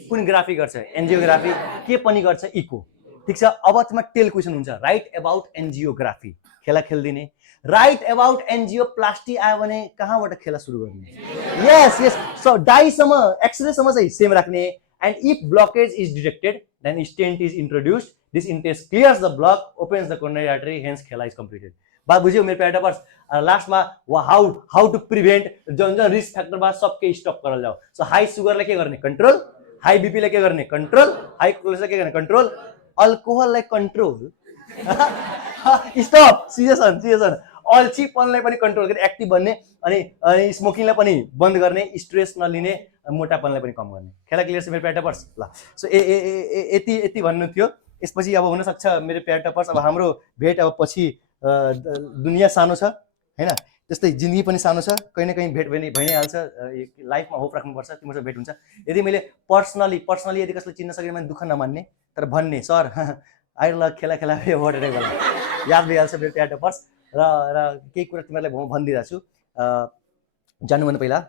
कुन ग्राफी गर्छ एन्जियोग्राफी के पनि गर्छ इको ठीक छ अब त्यसमा टेल क्वेसन हुन्छ राइट अबाउट एन्जियोग्राफी खेला खेल्दिने राइट अबाउट एन्जियोप्लास्टी आयो भने कहाँबाट खेला सुरु गर्ने यस सो डाईसम्म एक्सरेसम्म चाहिँ सेम राख्ने and if blockage is detected then stent is introduced this इन्टेस्ट clears the block opens the coronary artery hence खेला इज कम्प्लिटेड बात बुझ्यो मेरो प्यार टपर्स लास्टमा हाउ टु प्रिभेन्ट जन रिस्क फैक्टरमा सबके स्टप करल जाओ सो हाई सुगरलाई के गर्ने कन्ट्रोल हाई बीपीलाई के गर्ने कन्ट्रोल हाई कोलेस्ट्रोल के गर्ने कन्ट्रोल अल्कोहललाई कन्ट्रोल स्टप सिरियस अल्छीपनलाई पनि कन्ट्रोल गर्ने एक्टिभ बन्ने अनि स्मोकिङलाई पनि बन्द गर्ने स्ट्रेस नलिने मोटापनलाई पनि कम गर्ने खेला क्लियर छ मेरो प्यार टपर्स ल सो यति भन्नु थियो यसपछि अब हुन सक्छ मेरो प्यार टपर्स अब हाम्रो भेट अब पछि दुनिया सानो छ हैन त्यस्तै जिन्दगी पनि सानो छ कहीं न कहीं भेट भइ नै हाल्छ लाइफमा होप राख्नुपर्छ तिमीसँग भेट हुन्छ यदि मैले पर्सनली यदि कसले चिन्न सकेन भने दुःख नमान्ने तर भन्ने सर आई ल खेला वर्ड एटेक होला याद भइहाल्छ मेरो प्यार टपर्स र केही कुरा तिमीहरूलाई म भनिदिइरहेको छु जान्नुभन्दा पहिला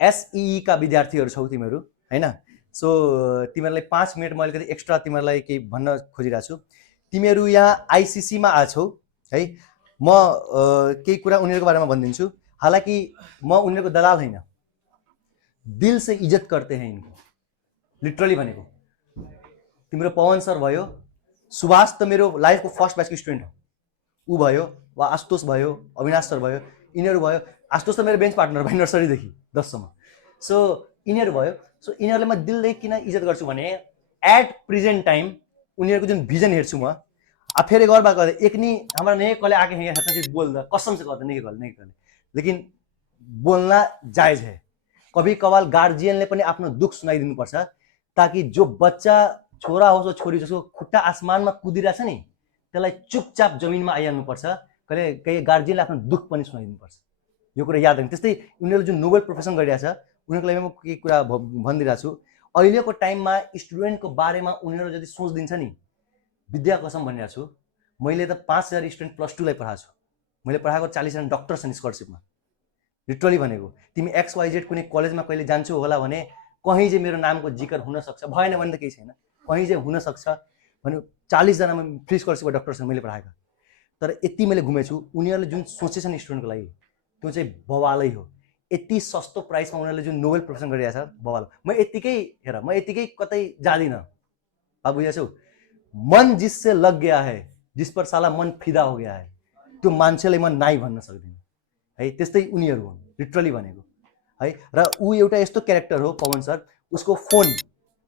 SEE का विद्यार्थीहरू छौ तिमीहरू हैन सो तिमीहरूलाई 5 मिनट म अलिकति एक्स्ट्रा तिमीहरूलाई केही भन्न खोजिरहेको छु तिमीहरू यहाँ ICC मा आछौ है म केही कुरा उनीहरूको बारेमा भनिदिन्छु हालांकि म उनीहरूको दलाल हैन दिल से इज्जत करते हैं इनको लिटरली भनेको तिम्रो पवन सर भयो सुभाष त मेरो लाइफको फर्स्ट ब्याचको स्टुडेन्ट हो उ भयो वा आशुतोष भयो अविनाश सर भयो यिनीहरू भयो आशुतोष त मेरो बेन्च पार्टनर भयो नर्सरीदेखि 10 सम्म सो यिनीहरू भयो। सो यिनीहरूलाई म दिलदेखि किन इज्जत गर्छु भने एट प्रेजेन्ट टाइम उनीहरूको जुन भिजन हेर्छु म फेरि गर्दा गर्दै एक नि हमारा नहीं कले आके हैं हथाचित बोल दा कसम से कहते नहीं कले लेकिन बोलना जायज है। कभी कभार गार्जियनले पनि आफ्नो दुख सुनाइदिनुपर्छ ताकि जो बच्चा छोरा होस् वा छोरी जसको खुट्टा आसमानमा कुदिरहेछ नि त्यसलाई चुपचाप जमिनमा आइहाल्नुपर्छ। कहिले कहीँ गार्जियनले आफ्नो दुख पनि सुनाइदिनुपर्छ। यो कुरा याद राख्नु। त्यस्तै उनीहरूले जुन नोबेल प्रोफेसन गरिरहेछ उनीहरूको लागि म केही कुरा भनिदिरहेको छु। अहिलेको टाइममा स्टुडेन्टको बारेमा उनीहरू जति सोचिदिन्छ नि विद्या कसम भनिरहेको छु। मैले त 5000 स्टुडेन्ट +2 लाई पढाएको छु। मैले पढाएको 40 जना डक्टर छन् स्कलरसिपमा। लिटरली भनेको तिमी XYZ कुनै कलेजमा कहिले जान्छौ होला भने कहीँ चाहिँ मेरो नामको जिकर हुन सक्छ, भएन भने त केही छैन, कहीँ चाहिँ हुन सक्छ भने 40 जनामा फ्री स्कलरसिपको डक्टर छन् मैले पढाएको। तर यति मैले घुमेछु उनीहरूले जुन सोचेछन् स्टुडेन्टको लागि त्यो चाहिँ बवालै हो। यति सस्तो प्राइसमा उनीहरूले जुन नोबेल प्रोफेसन गरिरहेछ बवाल। म यतिकै हेर म यतिकै कतै जादिनँ बाबु बुझेछौ। मन जिससे लग गया है जिस पर साला मन फिदा हो गया है त्यो मान्छेलाई म नाइ भन्न सक्दिनँ है। त्यस्तै उनीहरू हुन् लिटरली भनेको है। र ऊ एउटा यस्तो क्यारेक्टर हो पवन सर, उसको फोन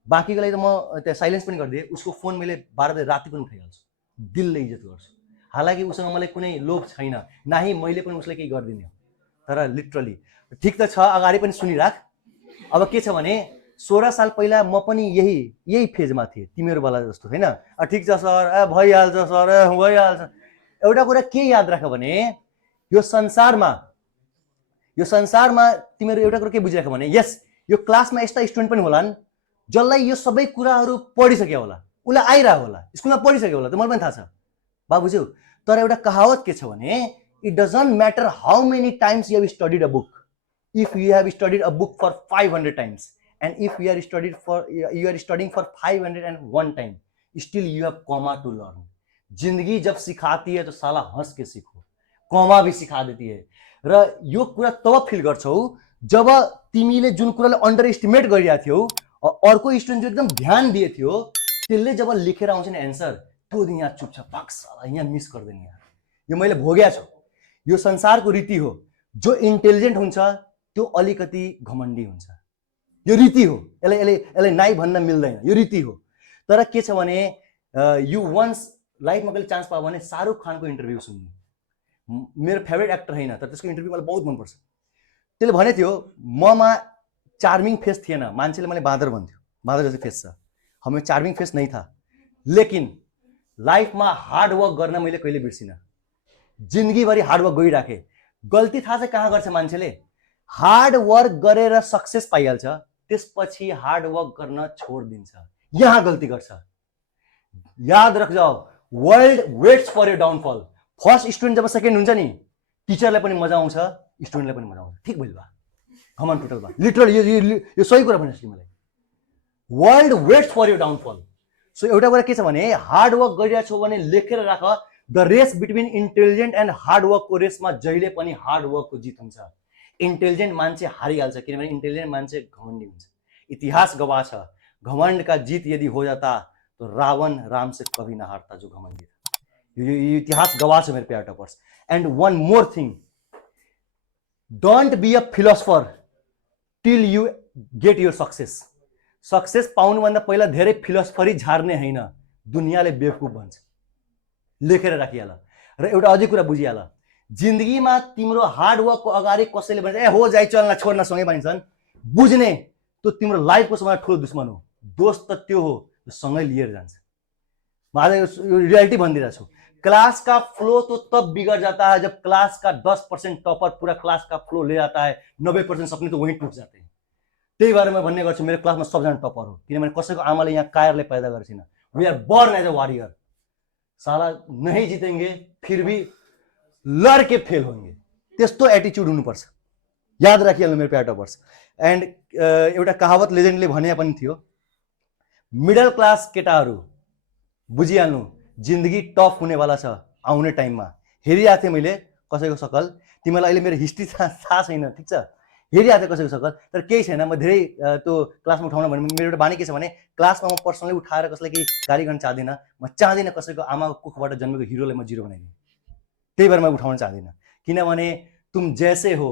बाँकीको लागि त म त्यहाँ साइलेन्स पनि गरिदिएँ, उसको फोन मैले 12 बजे राति पनि उठाइहाल्छु, दिलले इज्जत गर्छु। हालाकि उसँग मलाई कुनै लोभ छैन, नाहि मैले पनि उसलाई केही गरिदिने हो। तर लिटरली ठिक त छ, अगाडि पनि सुनिराख। अब के छ भने 16 साल पहिला म पनि यही फेजमा थिएँ तिमीहरू वाला जस्तो होइन। ठिक छ सर, भइहाल्छ सर, भइहाल्छ। एउटा कुरा के याद राख भने यो संसारमा तिमीहरू एउटा कुरा के बुझिराख भने यस यो क्लासमा यस्ता स्टुडेन्ट पनि होलान् जसलाई यो सबै कुराहरू पढिसक्यो होला, उसलाई आइरहेको होला, स्कुलमा पढिसक्यो होला, त मलाई पनि थाहा छ बाबु बुझ्यौ। तर एउटा कहावत के छ भने it doesn't matter how many times you have studied a book, if you have studied a book for 500 times and if you are studying for 501 time still you have comma to learn। जिंदगी जब सिखाती है तो साला हंस के सीखो, कमा भी सिखा देती है। र यो कुरा तब फिल गर्छौ जब तिमीले जुन कुरालाई अन्डर एस्टिमेट गरिरहेको थियौ अर्को स्टुडेन्ट जो एकदम ध्यान दिए थियो त्यसले जब लेखेर आउँछ नि एन्सर त्यो दिन यहाँ चुप छ पाक साला यहाँ मिस गर्दैन। यहाँ यो मैले भोगेको छु, यो संसारको रीति हो। जो इन्टेलिजेन्ट हुन्छ त्यो अलिकति घमण्डी हुन्छ, यो रीति हो। यसलाई नाइ भन्न मिल्दैन, यो रीति हो। तर के छ भने यु वन्स लाइफमा कहिले चान्स पायो भने शाहरुख खानको इन्टरभ्यू सुन्नु। मेरो फेभरेट एक्टर होइन तर त्यसको इन्टरभ्यू मलाई बहुत मनपर्छ। त्यसले भने थियो ममा चार्मिङ फेस थिएन, मान्छेले मलाई बाँदर भन्थ्यो, बाँदर जस्तो फेस छ, हमें चार्मिङ फेस नहीं था, लेकिन लाइफमा हार्ड वर्क गर्न मैले कहिले बिर्सिनँ। जिन्दगीभरि हार्ड वर्क गरिराखेँ। गल्ती थाहा छ कहाँ गर्छ मान्छेले, हार्ड वर्क गरेर सक्सेस पाइहाल्छ त्यसपछि हार्ड वर्क गर्न छोडिदिन्छ, यहाँ गल्ती गर्छ। याद रख जाओ, world waits for your downfall. First student जब सेकेन्ड हुन्छ नि टिचरलाई पनि मजा आउँछ, स्टुडेन्टलाई पनि मजा आउँछ। ठिक भयो बा, घमण्ड टोटल बा, लिटरली यो सही कुरा भनेपछि मलाई world waits for your downfall. So एउटा कुरा के छ भने हार्ड वर्क गरिरहेको छौ भने लेखेर राख, the race between intelligent and hard वर्कको रेसमा जहिले पनि हार्ड वर्कको जित हुन्छ। इन्टेलिजेन्ट मान्छे हारिहाल्छ किनभने इन्टेलिजेन्ट मान्छे घमण्डी हुन्छ। इतिहास गवाह छ घमंड का जीत यदि हो जाता तो रावण राम से कभी ना हारता जो घमंडी था। ये इतिहास गवाह छ मेरे प्यारे toppers. And one more thing, don't be a philosopher till you get your success. Success पाउनुभन्दा पहिला धेरै फिलोसफरी झार्ने होइन, दुनियाँले बेवकुफ भन्छ। लेखेर राखिहाल। र एउटा अझै कुरा बुझिहाल, जिन्दगीमा तिम्रो हार्ड वर्कको अगाडि कसैले भन्छ ए हो जाइ चल्न छोड्न सँगै भनिन्छन्, बुझ्ने त्यो तिम्रो लाइफको सबैभन्दा ठुलो दुश्मन हो। दोस्त त त्यो हो जो सँगै लिएर जान्छ। म आज यो रियालिटी भनिदिरहेको छु। क्लास का फ्लो तो तब बिगड़ जाता है जब क्लास का 10% टॉपर पूरा क्लास का फ्लो ले जाता है, 90% सपने तो वहीं टूट जाते हैं। त्यही भएर म भन्ने गर्छु मेरो क्लासमा सबजना टपर हो किनभने कसैको आमाले यहाँ कायरले पैदा गरेको छैन। We are born as a warrior. साला नहीं जीतेंगे फिर भी लड़ के फेल होंगे, त्यस्तो एटिट्युड हुनुपर्छ। याद राखिहाल्नु मेरो प्यार टपर्स। एन्ड एउटा कहावत लेजेन्डले भने पनि थियो, मिडल क्लास केटाहरू बुझिहाल्नु जिन्दगी टफ हुनेवाला छ आउने टाइममा। हेरिरहेको थिएँ मैले कसैको सकल, तिमीलाई अहिले मेरो हिस्ट्री थाहा छैन ठिक छ, हेरिरहेको थिएँ कसैको सकल, तर केही छैन। म धेरै त्यो क्लासमा उठाउन भने मेरो एउटा बानी के छ भने क्लासमा म पर्सनली उठाएर कसैलाई केही गाली गर्न चाहदिनँ। म चाहदिनँ कसैको आमाको कुखबाट जन्मेको हिरोलाई म जिरो बनाइदिएँ, त्यही भएर मैं उठाउन चाहदिनँ। किनभने तुम जैसे हो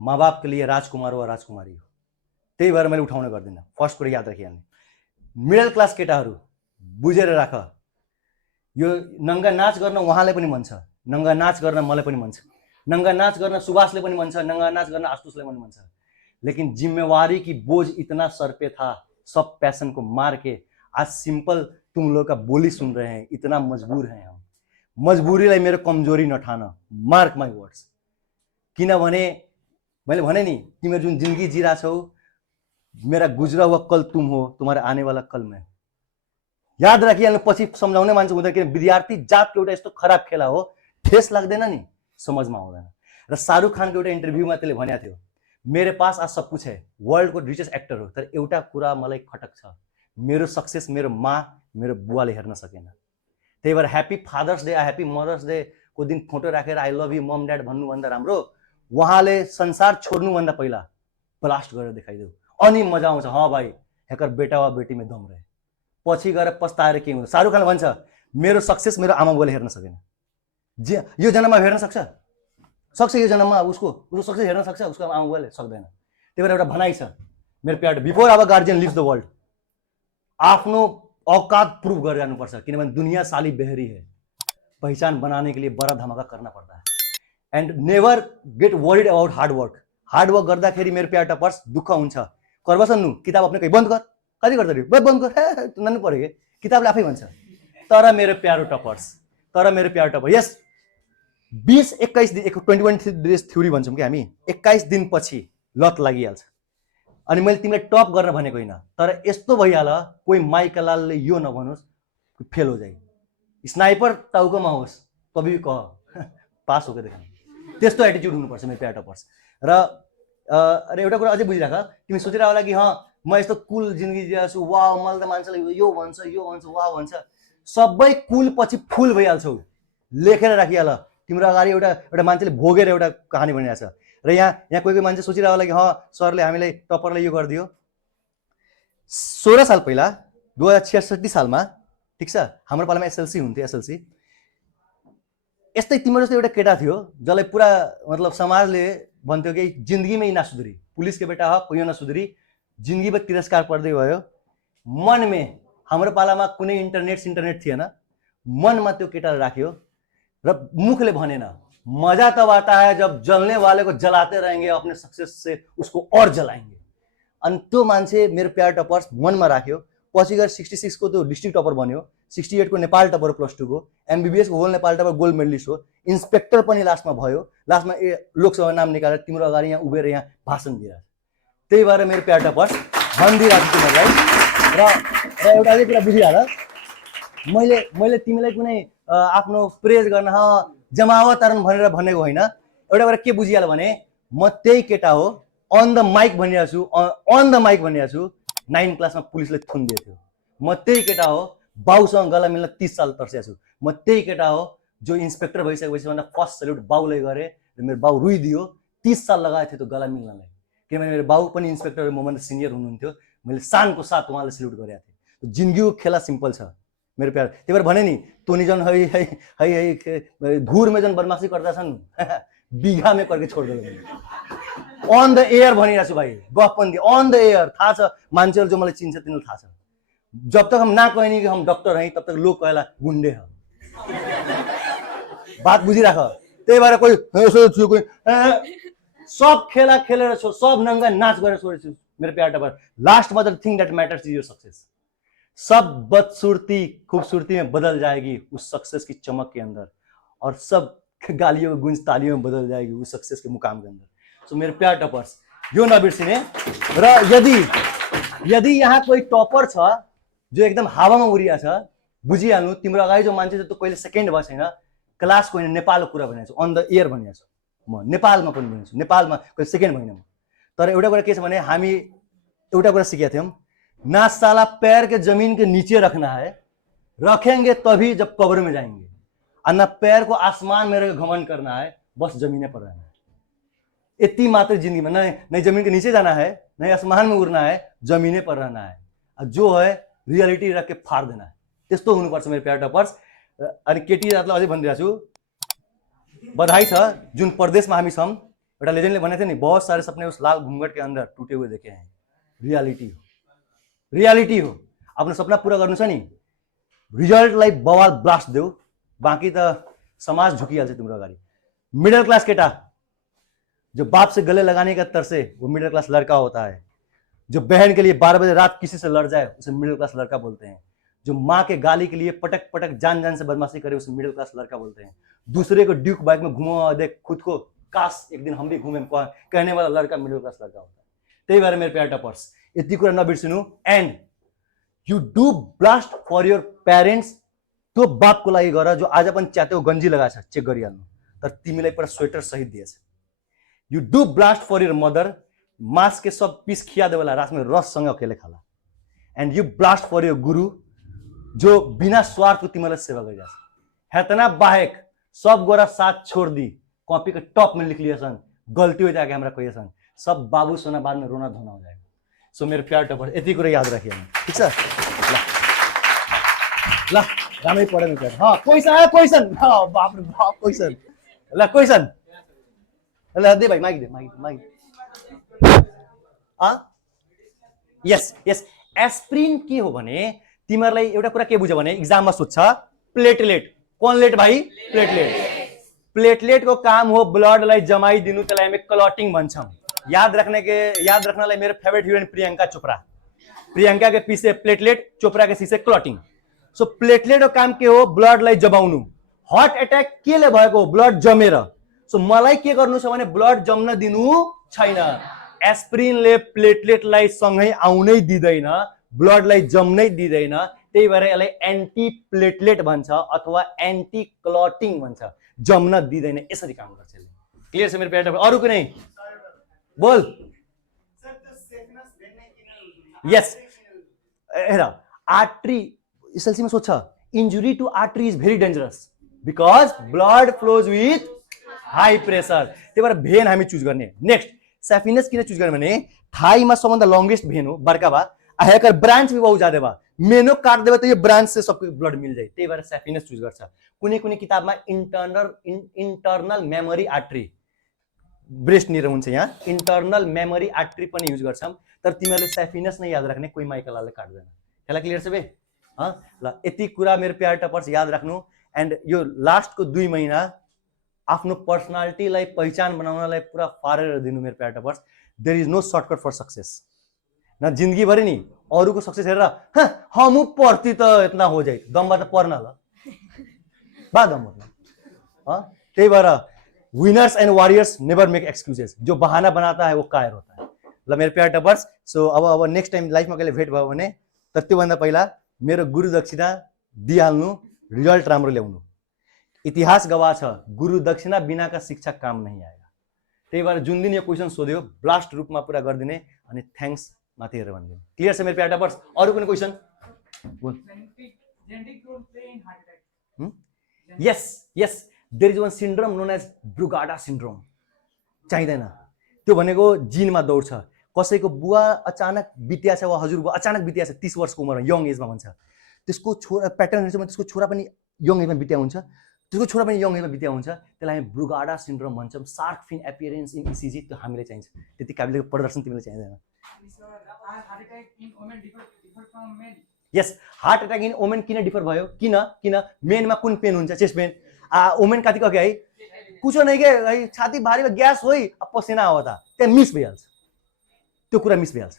माँ बाप के लिए राजकुमार व राजकुमारी हो। त्यही भएर मैले उठाउने गर्दिनँ। फर्स्ट कुरा याद राखिहाल्ने। मिडल क्लास केटाहरू बुझेर राख, यो नङ्गा नाच गर्न उहाँलाई पनि मन छ, नङ्गा नाच गर्न मलाई पनि मन छ, नङ्गा नाच गर्न सुभाषले पनि मन छ, नङ्गा नाच गर्न आशुतोषले पनि मन छ, लेकिन जिम्मेवारी की बोझ इतना सर पे था, सब पैशन को मार के आज सिंपल तुम लोग का बोली सुन रहे हैं, इतना मजबूर हैं हम। मजबुरीलाई मेरो कमजोरी नठान, मार्क माई वर्ड्स। किनभने मैले भने नि, तिमीहरू जुन जिन्दगी जिरा छौ, मेरा गुजरा हुआ कल तुम हो, तुम्हारे आने वाला कल मैं। याद राखिहाल्नु, पछि सम्झाउने मान्छे हुँदैन, किन विद्यार्थी जातको एउटा यस्तो खराब खेला हो, ठेस लाग्दैन नि, समझमा आउँदैन। र शाहरुख खानको एउटा इन्टरभ्यूमा त्यसले भनेको थियो, मेरे पास आज सब कुछ है, वर्ल्डको रिचेस्ट एक्टर हो, तर एउटा कुरा मलाई खटक छ, मेरो सक्सेस मेरो माँ मेरो बुवाले हेर्न सकेन। त्यही भएर happy father's day, happy mother's day को दिन फोटो राखेर I love you mom dad भन्नुभन्दा राम्रो उहाँले संसार छोड्नुभन्दा पहिला ब्लास्ट गरेर देखाइदेऊ, अनि मजा आउँछ। हाँ भाइ, हेकर बेटा वा बेटी में दम रहे, पछि गएर पस्ताएर के हुन्छ। शाहरुख खान भन्छ, मेरो सक्सेस मेरो आमा बुवाले हेर्न सकेन, यो जन्ममा हेर्न सक्छ यो जन्ममा उसको सक्सेस हेर्न सक्छ, उसको आमा बुवाले सक्दैन। त्यही भएर एउटा भनाइ छ मेरो प्यार, before our guardian leaves the world, आफ्नो औकात प्रूव गरेर जानुपर्छ, किनभने दुनिया साली बेहरी है, पहचान बनाने के लिए बड़ा धमाका करना पड़ता है। And never get worried about hard work गर्दाखेरि मेरो प्यार टपर्स दुःख हुन्छ। कर्बसन्नु किताब अपने कहीँ बन्द कर, कति गर्दा बन्द कर, नन्नु पऱ्यो कि किताबले आफै भन्छ। तर मेरो प्यारो टपर्स, यस 20-21 दिन, 21 डेज थ्योरी भन्छौँ कि हामी, 21 दिनपछि लत लागिहाल्छ। अनि मैले तिमीलाई टप गर्न भनेको होइन, तर यस्तो भइहाल कोही माइकलालले यो नभनोस् फेल हो जाइ, स्नाइपर टाउकोमा होस् तभी कह पास होके देखा, त्यस्तो एटिट्युड हुनुपर्छ मेरो प्यार टपर्स। र एउटा कुरा अझै बुझिराख, तिमी सोचिरह होला कि हाँ म यस्तो कुल जिन्दगी जिएको छु, वाह मलाई त मान्छेले यो भन्छ वाह भन्छ, सबै कुल पछि फुल भइहाल्छौ, लेखेर राखिहाल। तिम्रो अगाडि एउटा मान्छेले भोगेर एउटा कहानी भनिरहेछ। र यहाँ कोही मान्छे सोचिरह होला कि हाँ सरले हामीलाई टप्परलाई यो गरिदियो। 16 साल पहिला 2066 सालमा, ठिक छ, हाम्रो पालामा एसएलसी हुन्थ्यो। एसएलसी यस्तै तिम्रो जस्तो एउटा केटा थियो जसलाई पुरा मतलब समाजले भन्थ्यो कि जिन्दगीमै नसुधरी, पुलिस के बेटा हो यो नसुधरी, जिन्दगीमा तिरस्कार पर्दै गयो। मनमे हाम्रो पालामा कुनै इन्टरनेट थिएन, मनमा त्यो केटाले राख्यो र मुखले भनेन। मजा तब आता है जब जलने वाले को जलाते रहेंगे, अपने सक्सेस से उसको और जलाएंगे। अनि त्यो मान्छे मेरो प्यार टपर्स मनमा राख्यो, पछि गएर 66 को त्यो डिस्ट्रिक्ट टपर बन्यो, 68 को नेपाल टपर +2 को, एमबीबीएस को whole Nepal topper gold medallist हो, इन्स्पेक्टर पनि लास्टमा भयो, लास्टमा लोकसभा नाम निकालेर तिम्रो अगाडि यहाँ उभिएर यहाँ भाषण दिइरहेछ। त्यही भएर मेरो प्यार टपर्स भनिदिइरहेको छु तिमीलाई। र एउटा अझै कुरा बुझिहाल, मैले तिमीलाई कुनै आफ्नो प्रेज गर्न जमावतरण भनेर भनेको होइन। एउटा कुरा के बुझिहाल भने, म त्यही केटा हो, अन द माइक भनिरहेको छु, 9 क्लासमा पुलिसले थुन दिएको थियो। म त्यही केटा हो, बाउसँग गला मिल्न 30 साल तर्सेको छु। म त्यही केटा हो जो इन्स्पेक्टर भइसकेपछि भन्दा फर्स्ट सल्युट बाउलाई गरेँ र मेरो बाउ रुइदियो। 30 साल लगाएको थियो त्यो गला मिल्नलाई, किनभने मेरो बाउ पनि इन्स्पेक्टर मभन्दा सिनियर हुनुहुन्थ्यो। मैले शानको साथ उहाँलाई सल्युट गरेको थिएँ। जिन्दगीको खेला सिम्पल छ मेरो प्यार। त्यही भएर भने नि, तोनी जन है धुर में जन बदमाशी गर्दा छन्, बिघा में करके छोड दो। अन द एयर भनिरहेको छु भाइ, गफ पनि अन द एयर। थाहा छ मान्छेहरू जो मलाई चिन्छ तिनीहरूलाई थाहा छ, जब तक हम ना कहेंगे कि हम डॉक्टर हैं तब तक लोग कहला गुंडे हैं। बात बुझिराख। त्यही भएर कोही सब खेला खेलेर छोड, सब नंगा नाच गरेर छोडेछु मेरो प्यार टपर। लास्ट में the thing that matters is your success. सब बदसूरती खूबसूरती में बदल जाएगी उस सक्सेस की चमक के अंदर, और सब गालियों गुंज तालियों में बदल जाएगी उस सक्सेस के मुकाम के अंदर। सो मेरो प्यार टपर्स यो नबिर्सिने। र यदि यहाँ कोही टपर छ जो एकदम हावामा उडिया छ, बुझिहाल्नु तिम्रो अगाडि जो मान्छे छ त्यो कहिले सेकेन्ड भएको छैन। क्लासको होइन, नेपालको कुरा भनिरहेको छु, अन द एयर भनिरहेको छु। म नेपालमा पनि भनिरहेको छु, नेपालमा कहिले सेकेन्ड भएन म। तर एउटा कुरा के छ भने, हामी एउटा कुरा सिकेका थियौँ, ना साला पैर के जमीन के नीचे रखना है, रखेंगे तभी जब कब्र में जाएंगे, और ना पैर को आसमान में रख घमंड करना है, बस जमीने पर रहना है। इतनी मात्र जिंदगी में नहीं जमीन के नीचे जाना है, नहीं आसमान में उड़ना है, जमीने पर रहना है, और जो है रियलिटी रख के फाड़ देना है। त्यस्तो हुनुपर्छ मेरो प्यार टपर्स। अनि केटी जातलाई अझै भनिरहेको छु, बधाई छ जुन प्रदेशमा हामी छौँ। एउटा लेजेन्डले भनेको थियो नि, बहुत सारे सपने उस लाल घूंघट के अंदर टूटे हुए देखे हैं। रियालिटी हो आफ्नो सपना पूरा गर्नु छ नि रिजल्टलाई बवाल ब्लास्ट देऊ बाँकी त समाज झुकिहाल्छ तिम्रो अगाडि मिडिल क्लास केटा जो बाप से गले लगाने का तरसे वो मिडिल क्लास लड़का होता है जो बहन के लिए 12 बजे रात किसी से लड़ जाए उसे मिडिल क्लास लड़का बोलते हैं जो माँ के गाली के लिए पटक पटक जान जान से बदमाशी करे उसे मिडिल क्लास लड़का बोलते हैं दूसरे को ड्यूक बाइक में घुमा देख खुद को काश एक दिन हम भी घूमे कहने वाला लड़का मिडिल क्लास लड़का होता है त्यही भएर मेरो प्यार टपर्स यति कुरा नबिर्सिनु and you do blast for your parents त्यो बापको लागि गर जो आज पनि च्यातो गन्जी लगाएको छ चेक गरिहाल्नु तर तिमीलाई पुरा स्वेटर सहित दिएछ you do blast for your mother मांस के सब पीस खिया दे वाला रात में रस संग अकेले खाला and you blast for your guru जो बिना स्वार्थको तिमीलाई सेवा गरिरहेछ हेतना बाहेक सब गोरा साथ छोड़ दी कॉपी के टॉप में लिख लिए सन गलती हो जाके हमरा कहिए सन सब बाबू सोना बाद में रोना धोना हो जाएगा सो मेरो प्यार टपर यति कुरा याद राखिए ठीक छ ल रामै पढ्नु पर्छ हां क्वेशन हां बाप रे बाप क्वेशन ल क्वेशन ल दे भाइ मागी यस यस एस्प्रिन के हो भने तिमीहरुलाई एउटा कुरा के बुझ्यो भने एक्जाममा सोध्छ प्लेटलेट कौन लेट भाइ प्लेटलेट को काम हो ब्लडलाई जमाइदिनु त्यसलाई हामी क्लटिङ भन्छौं याद रखनालाई मेरो फेभरेट हिरोइन प्रियंका के पीछे प्लेटलेट चोपड़ा के पीछे क्लटिङ सो प्लेटलेट को काम के हो ब्लडलाई जमाउनु हार्ट अट्याक केले भएको ब्लड जमेर सो मलाई के गर्नु छ भने ब्लड जम्न दिनु छैन एस्प्रिनले प्लेटलेटलाई सँगै आउनै दिदैन ब्लडलाई जम्नै दिदैन त्यही भएर यसलाई एन्टी प्लेटलेट भन्छ अथवा एन्टी क्लटिङ भन्छ जम्न दिदैन यसरी काम गर्छ यसले क्लियर छ मेरो प्यार अरु कुनै बोल यस हेर आर्टरी एसएलसी में सोध्छ injury to artery is very dangerous because blood flows with high pressure त्यही भएर भेन हामी चुज गर्ने नेक्स्ट सैफिनस किन चुज गर्ने भने थाईमा सबभन्दा लंगेस्ट भेन हो बड़का बा आकर ब्रांच भी बहुत ज्यादा बा मेनो काट देबे तो ये ब्रांच से सबको ब्लड मिल जाए त्यही भएर सैफिनस चुज गर्छ कुनै कुनै किताबमा इंटरनल मेमोरी आर्टरी ब्रेस्ट निर हुन्छ यहाँ इंटरनल मेमोरी आर्टरी पनि युज गर्छौं तर तिमीहरुले सैफिनस नै याद राख्ने कोही माइकलाले काट्दैन त्यसलाई क्लियर छ बे ल यति कुरा मेरो प्यार टपर्स याद राख्नु एन्ड यो लास्ट को 2 महिना आफ्नो पर्सनालिटीलाई पहिचान बनाउनलाई पूरा पारेर दिनु मेरो प्यार toppers there is no shortcut for success न जिंदगी भरि नि अरूको सक्सेस हेरेर हम पढ्ती त इतना हो जाए दमबा त पढ्न ल बा दम त्यही भएर winners and warriors never make excuses जो बहाना बनाता है वो कायर होता है ल मेरो प्यार टपर्स सो अब नेक्स्ट टाइम लाइफमा कहिले भेट भयो भने तर त्योभन्दा पहिला मेरो गुरु दक्षिणा दिइहाल्नु रिजल्ट राम्रो ल्याउनु इतिहास गवाह छ गुरु दक्षिणा बिना का शिक्षा काम नहीं आएगा त्यही भएर जुन दिन यो क्वेशन सोध्यो ब्लास्ट रूपमा पूरा गरिदिने अनि थ्यांक्स माथि हेरेर भनिदिनु क्लियर छ मेरो प्यार टपर्स अरु कुनै क्वेशन बोल yes yes there is one syndrome known as Brugada syndrome चाहिदैन त्यो भनेको जिनमा दौड छ कसैको बुवा अचानक बित्या छ वा हजुरबुवा अचानक बित्या छ 30 वर्षको उमेरमा यङ एजमा भन्छ त्यसको छोरा प्याटर्न हेर्छ भने त्यसको छोरा पनि यङ एजमा बित्या हुन्छ त्यसको छोरा पनि यङ एजमा बित्या हुन्छ त्यसलाई हामी ब्रुगाडा सिन्ड्रोम भन्छौं शार्क फिन एपियरेन्स इन इसिजी त्यो हामीले चाहिन्छ त्यति काबिलियतको प्रदर्शन तिमीले चाहिदैन यस हार्ट अट्याक इन वुमेन किन डिफर भयो किन मेनमा कुन पेन हुन्छ चेस्ट पेन वुमेन कतिको के है कुछ नहीं के है छाती भारी में ग्यास होई अब पसीना आवता त्यहाँ मिस भइहाल्छ त्यो कुरा मिस भइहाल्छ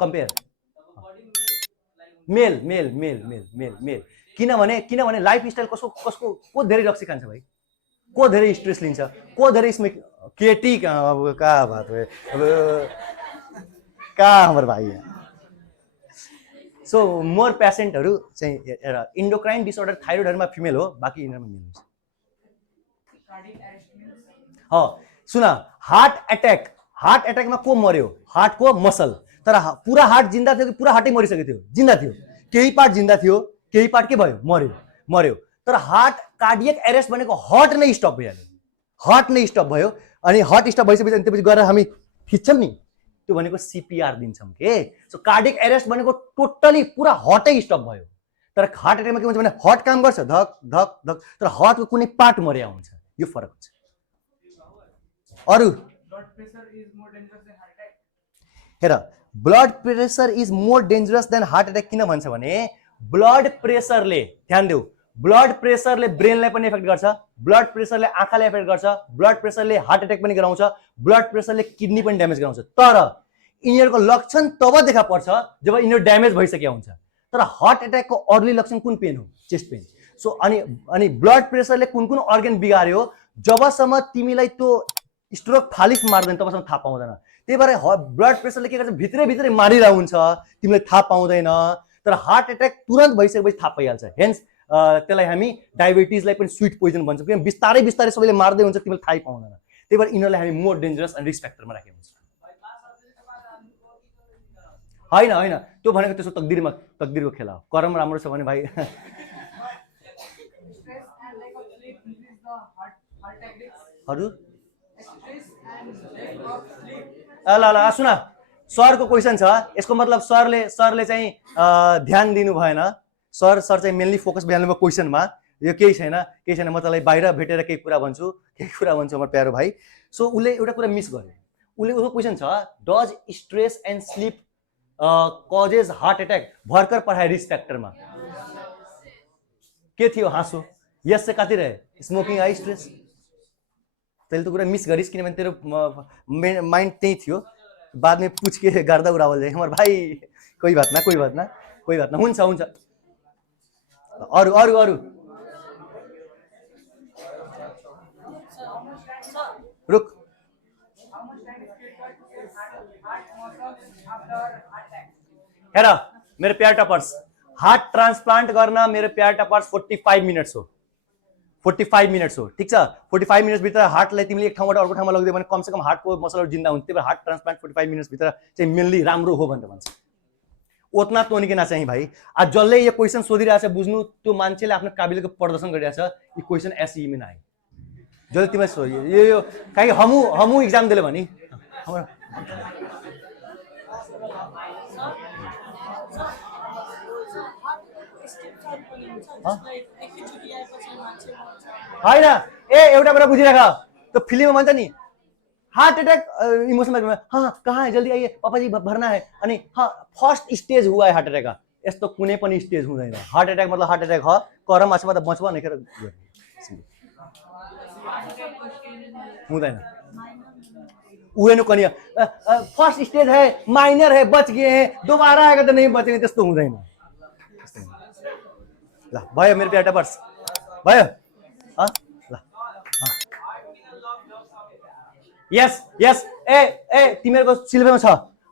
कम्पेयर मेल मेल मेल मेल मेल मेल किनभने लाइफ स्टाइल कसको को धेरै रक्सी खान्छ भाइ को धेरै स्ट्रेस लिन्छ को धेरै इसमें केटी अब का बात है अब का हाम्रो भाइ सो मोर पेसेन्टहरु चाहिँ इन्डोक्राइन डिसअर्डर थाइरोइडहरुमा फिमेल हो बाकी यिनीहरुमा मेल हुन्छ सुन हार्ट अट्याकमा को मर्यो हार्टको मसल तर पूरा हार्ट जिन्दा थियो कि पूरा हार्टै मरिसकेको थियो जिन्दा थियो केही पार्ट जिन्दा थियो केही पार्ट के भयो मर्यो तर हार्ट कार्डियक एरेस्ट भनेको हार्ट नै स्टप भइहाल्यो हार्ट नै स्टप भयो अनि हार्ट स्टप भइसकेपछि त्यसपछि गएर हामी खिच्छौं नि त्यो भनेको सीपीआर दिन्छौं के सो कार्डियक एरेस्ट भनेको टोटली पूरा हार्टै स्टप भयो तर हार्ट अट्याकमा के हुन्छ भने हार्ट काम गर्छ धक धक धक तर हार्टको कुनै पार्ट मर्या हुन्छ यो फरक हुन्छ अरू हेर blood pressure is more dangerous than heart attack किन भन्छ भने ब्लड प्रेसरले ध्यान देऊ ब्लड प्रेसरले ब्रेनलाई पनि इफेक्ट गर्छ ब्लड प्रेसरले आँखालाई इफेक्ट गर्छ ब्लड प्रेसरले हार्ट एट्याक पनि गराउँछ ब्लड प्रेसरले किडनी पनि ड्यामेज गराउँछ तर यिनीहरूको लक्षण तब देखा पर्छ जब यिनीहरू ड्यामेज भइसकेको हुन्छ तर हार्ट एट्याकको अर्ली लक्षण कुन पेन हो चेस्ट पेन सो अनि ब्लड प्रेसरले कुन कुन अर्गन बिगार्यो जबसम्म तिमीलाई त्यो स्ट्रोक फालिस मार्दैन तबसम्म थाहा पाउँदैन त्यही भएर ब्लड प्रेसरले के गर्छ भित्रै भित्रै मारिरहेको हुन्छ तिमीलाई थाहा पाउँदैन तर हार्ट एट्याक तुरन्त भइसकेपछि थाहा पाइहाल्छ हेन्स त्यसलाई हामी डायबिटिजलाई पनि स्विट पोइजन भन्छौँ किनभने बिस्तारै बिस्तारै सबैले मार्दै हुन्छ तिमीलाई थाहै पाउँदैन त्यही भएर यिनीहरूलाई हामी मोर डेन्जरस अनि रिस्क फ्याक्टरमा राखेको हुन्छ होइन होइन त्यो भनेको त्यसो तकदिरको खेला हो कर्म राम्रो छ भने भाइ ल ल सुन सरको क्वेसन छ यसको मतलब सरले चाहिँ ध्यान दिनु भएन सर चाहिँ मेनली फोकस भइहाल्नु भयो क्वेसनमा यो केही छैन म तँलाई बाहिर भेटेर केही कुरा भन्छु हाम्रो प्यारो भाइ सो उसले एउटा कुरा मिस गर्यो उसको क्वेसन छ does stress and sleep causes heart attack भर्खर पढाए रिस्क फ्याक्टरमा के थियो हाँसो यस चाहिँ कति रहे स्मोकिङ आई स्ट्रेस तैँले त कुरा मिस गरिस् किनभने तेरो माइन्ड त्यही थियो बाद में पूछ के गर्दा उरावल जाए हमारे भाई कोही बात न हुन्छ अरू अरू अरू रुक हेर मेरो प्यार टपर्स हार्ट ट्रान्सप्लान्ट गर्न मेरो प्यार टपर्स 45 मिनट्स हो 45 मिनट्स हो ठीक छ 45 मिनट्स भित्र हार्टलाई तिमीले एक ठाउँबाट अर्को ठाउँमा लगिदियो भने कमसेकम हार्टको मसलहरू जिन्दा हुन्छ त्यही भएर हार्ट ट्रान्सप्लान्ट 45 मिनट्स भित्र चाहिँ मेनली राम्रो हो भनेर भन्छ उतना तोनिकन चाहिँ भाइ आज जसले यो क्वेसन सोधिरहेछ बुझ्नु त्यो मान्छेले आफ्नो काबिलियतको प्रदर्शन गरिरहेछ यो क्वेसन एसई में आए जसले तिमीलाई सोध्यो यो काहे हमू एग्जाम दिले भने होइन ए एउटा कुरा बुझिराख त्यो फिल्ममा भन्छ नि हार्ट अटैक इमोशनल हाँ कहाँ है जल्दी आइए पापा जी भरना है अनि हाँ फर्स्ट स्टेज हुआ है हार्ट अटैक का यस्तो कुनै पनि स्टेज हुँदैन हार्ट अटैक मतलब हार्ट अटैक हो करम आछमा त बचबा नै खेर हुँदैन उहे नु कनिया फर्स्ट स्टेज है माइनर है बच गए हैं दोबारा आएगा तो नहीं बचेंगे त्यस्तो हुँदैन ल भयो मेरो प्यार टपर्स भयो ह ल यस यस ए तिमीहरुको सिलेबसमा छ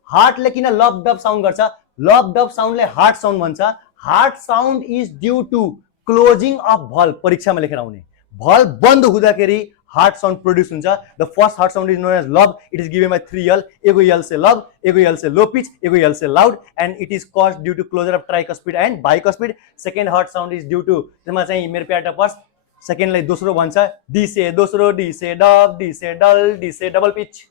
हार्टले किन लभ डब साउन्ड गर्छ लभ डब साउन्डले हार्ट साउन्ड भन्छ heart sound is due to closing of valve परीक्षामा लेखेर आउने भल्भ बन्द हुँदाखेरि हार्ट साउन्ड प्रोड्यूस हुन्छ the first heart sound is known as lub it is given by 3 यल एगो यल से लव एगो यल से लो पिच एगो यल से loud and it is caused due to closure of tricuspid and bicuspid second heart sound is due to त्यसमा चाहिँ मेरो प्यार टपर्स सेकेन्डलाई दोस्रो भन्छ डी से दोस्रो डी से डब डी से डल डी से डबल पिच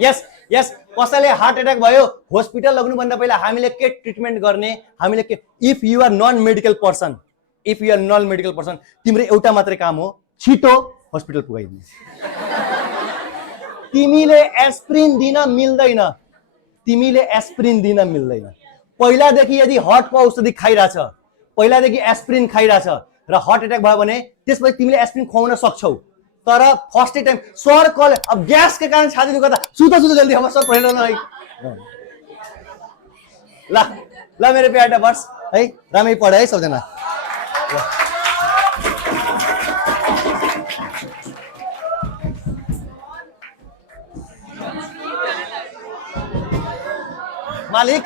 यस यस कसैले हार्ट अटैक भयो हस्पिटल लग्नु भन्दा पहिला हामीले के ट्रिटमेन्ट गर्ने हामीले के if you are non medical person तिम्रो एउटा मात्रै काम हो छिटो हस्पिटल पुगाइदिनु तिमीले एस्प्रिन दिन मिल्दैन पहिलादेखि यदि हार्टको औषधि खाइराछ पहिलादेखि एस्प्रिन खाइराछ र हार्ट अटैक भयो भने त्यसपछि तिमीले एस्प्रिन खुवाउन सक्छौ तर फर्स्ट टाइम सर कल अब ग्यास के कारण छाती दुख्दा सुता जल्दी हम सर पढ्न है ल मेरो प्यार टपर्स है रामै पढ है सबजना मालिक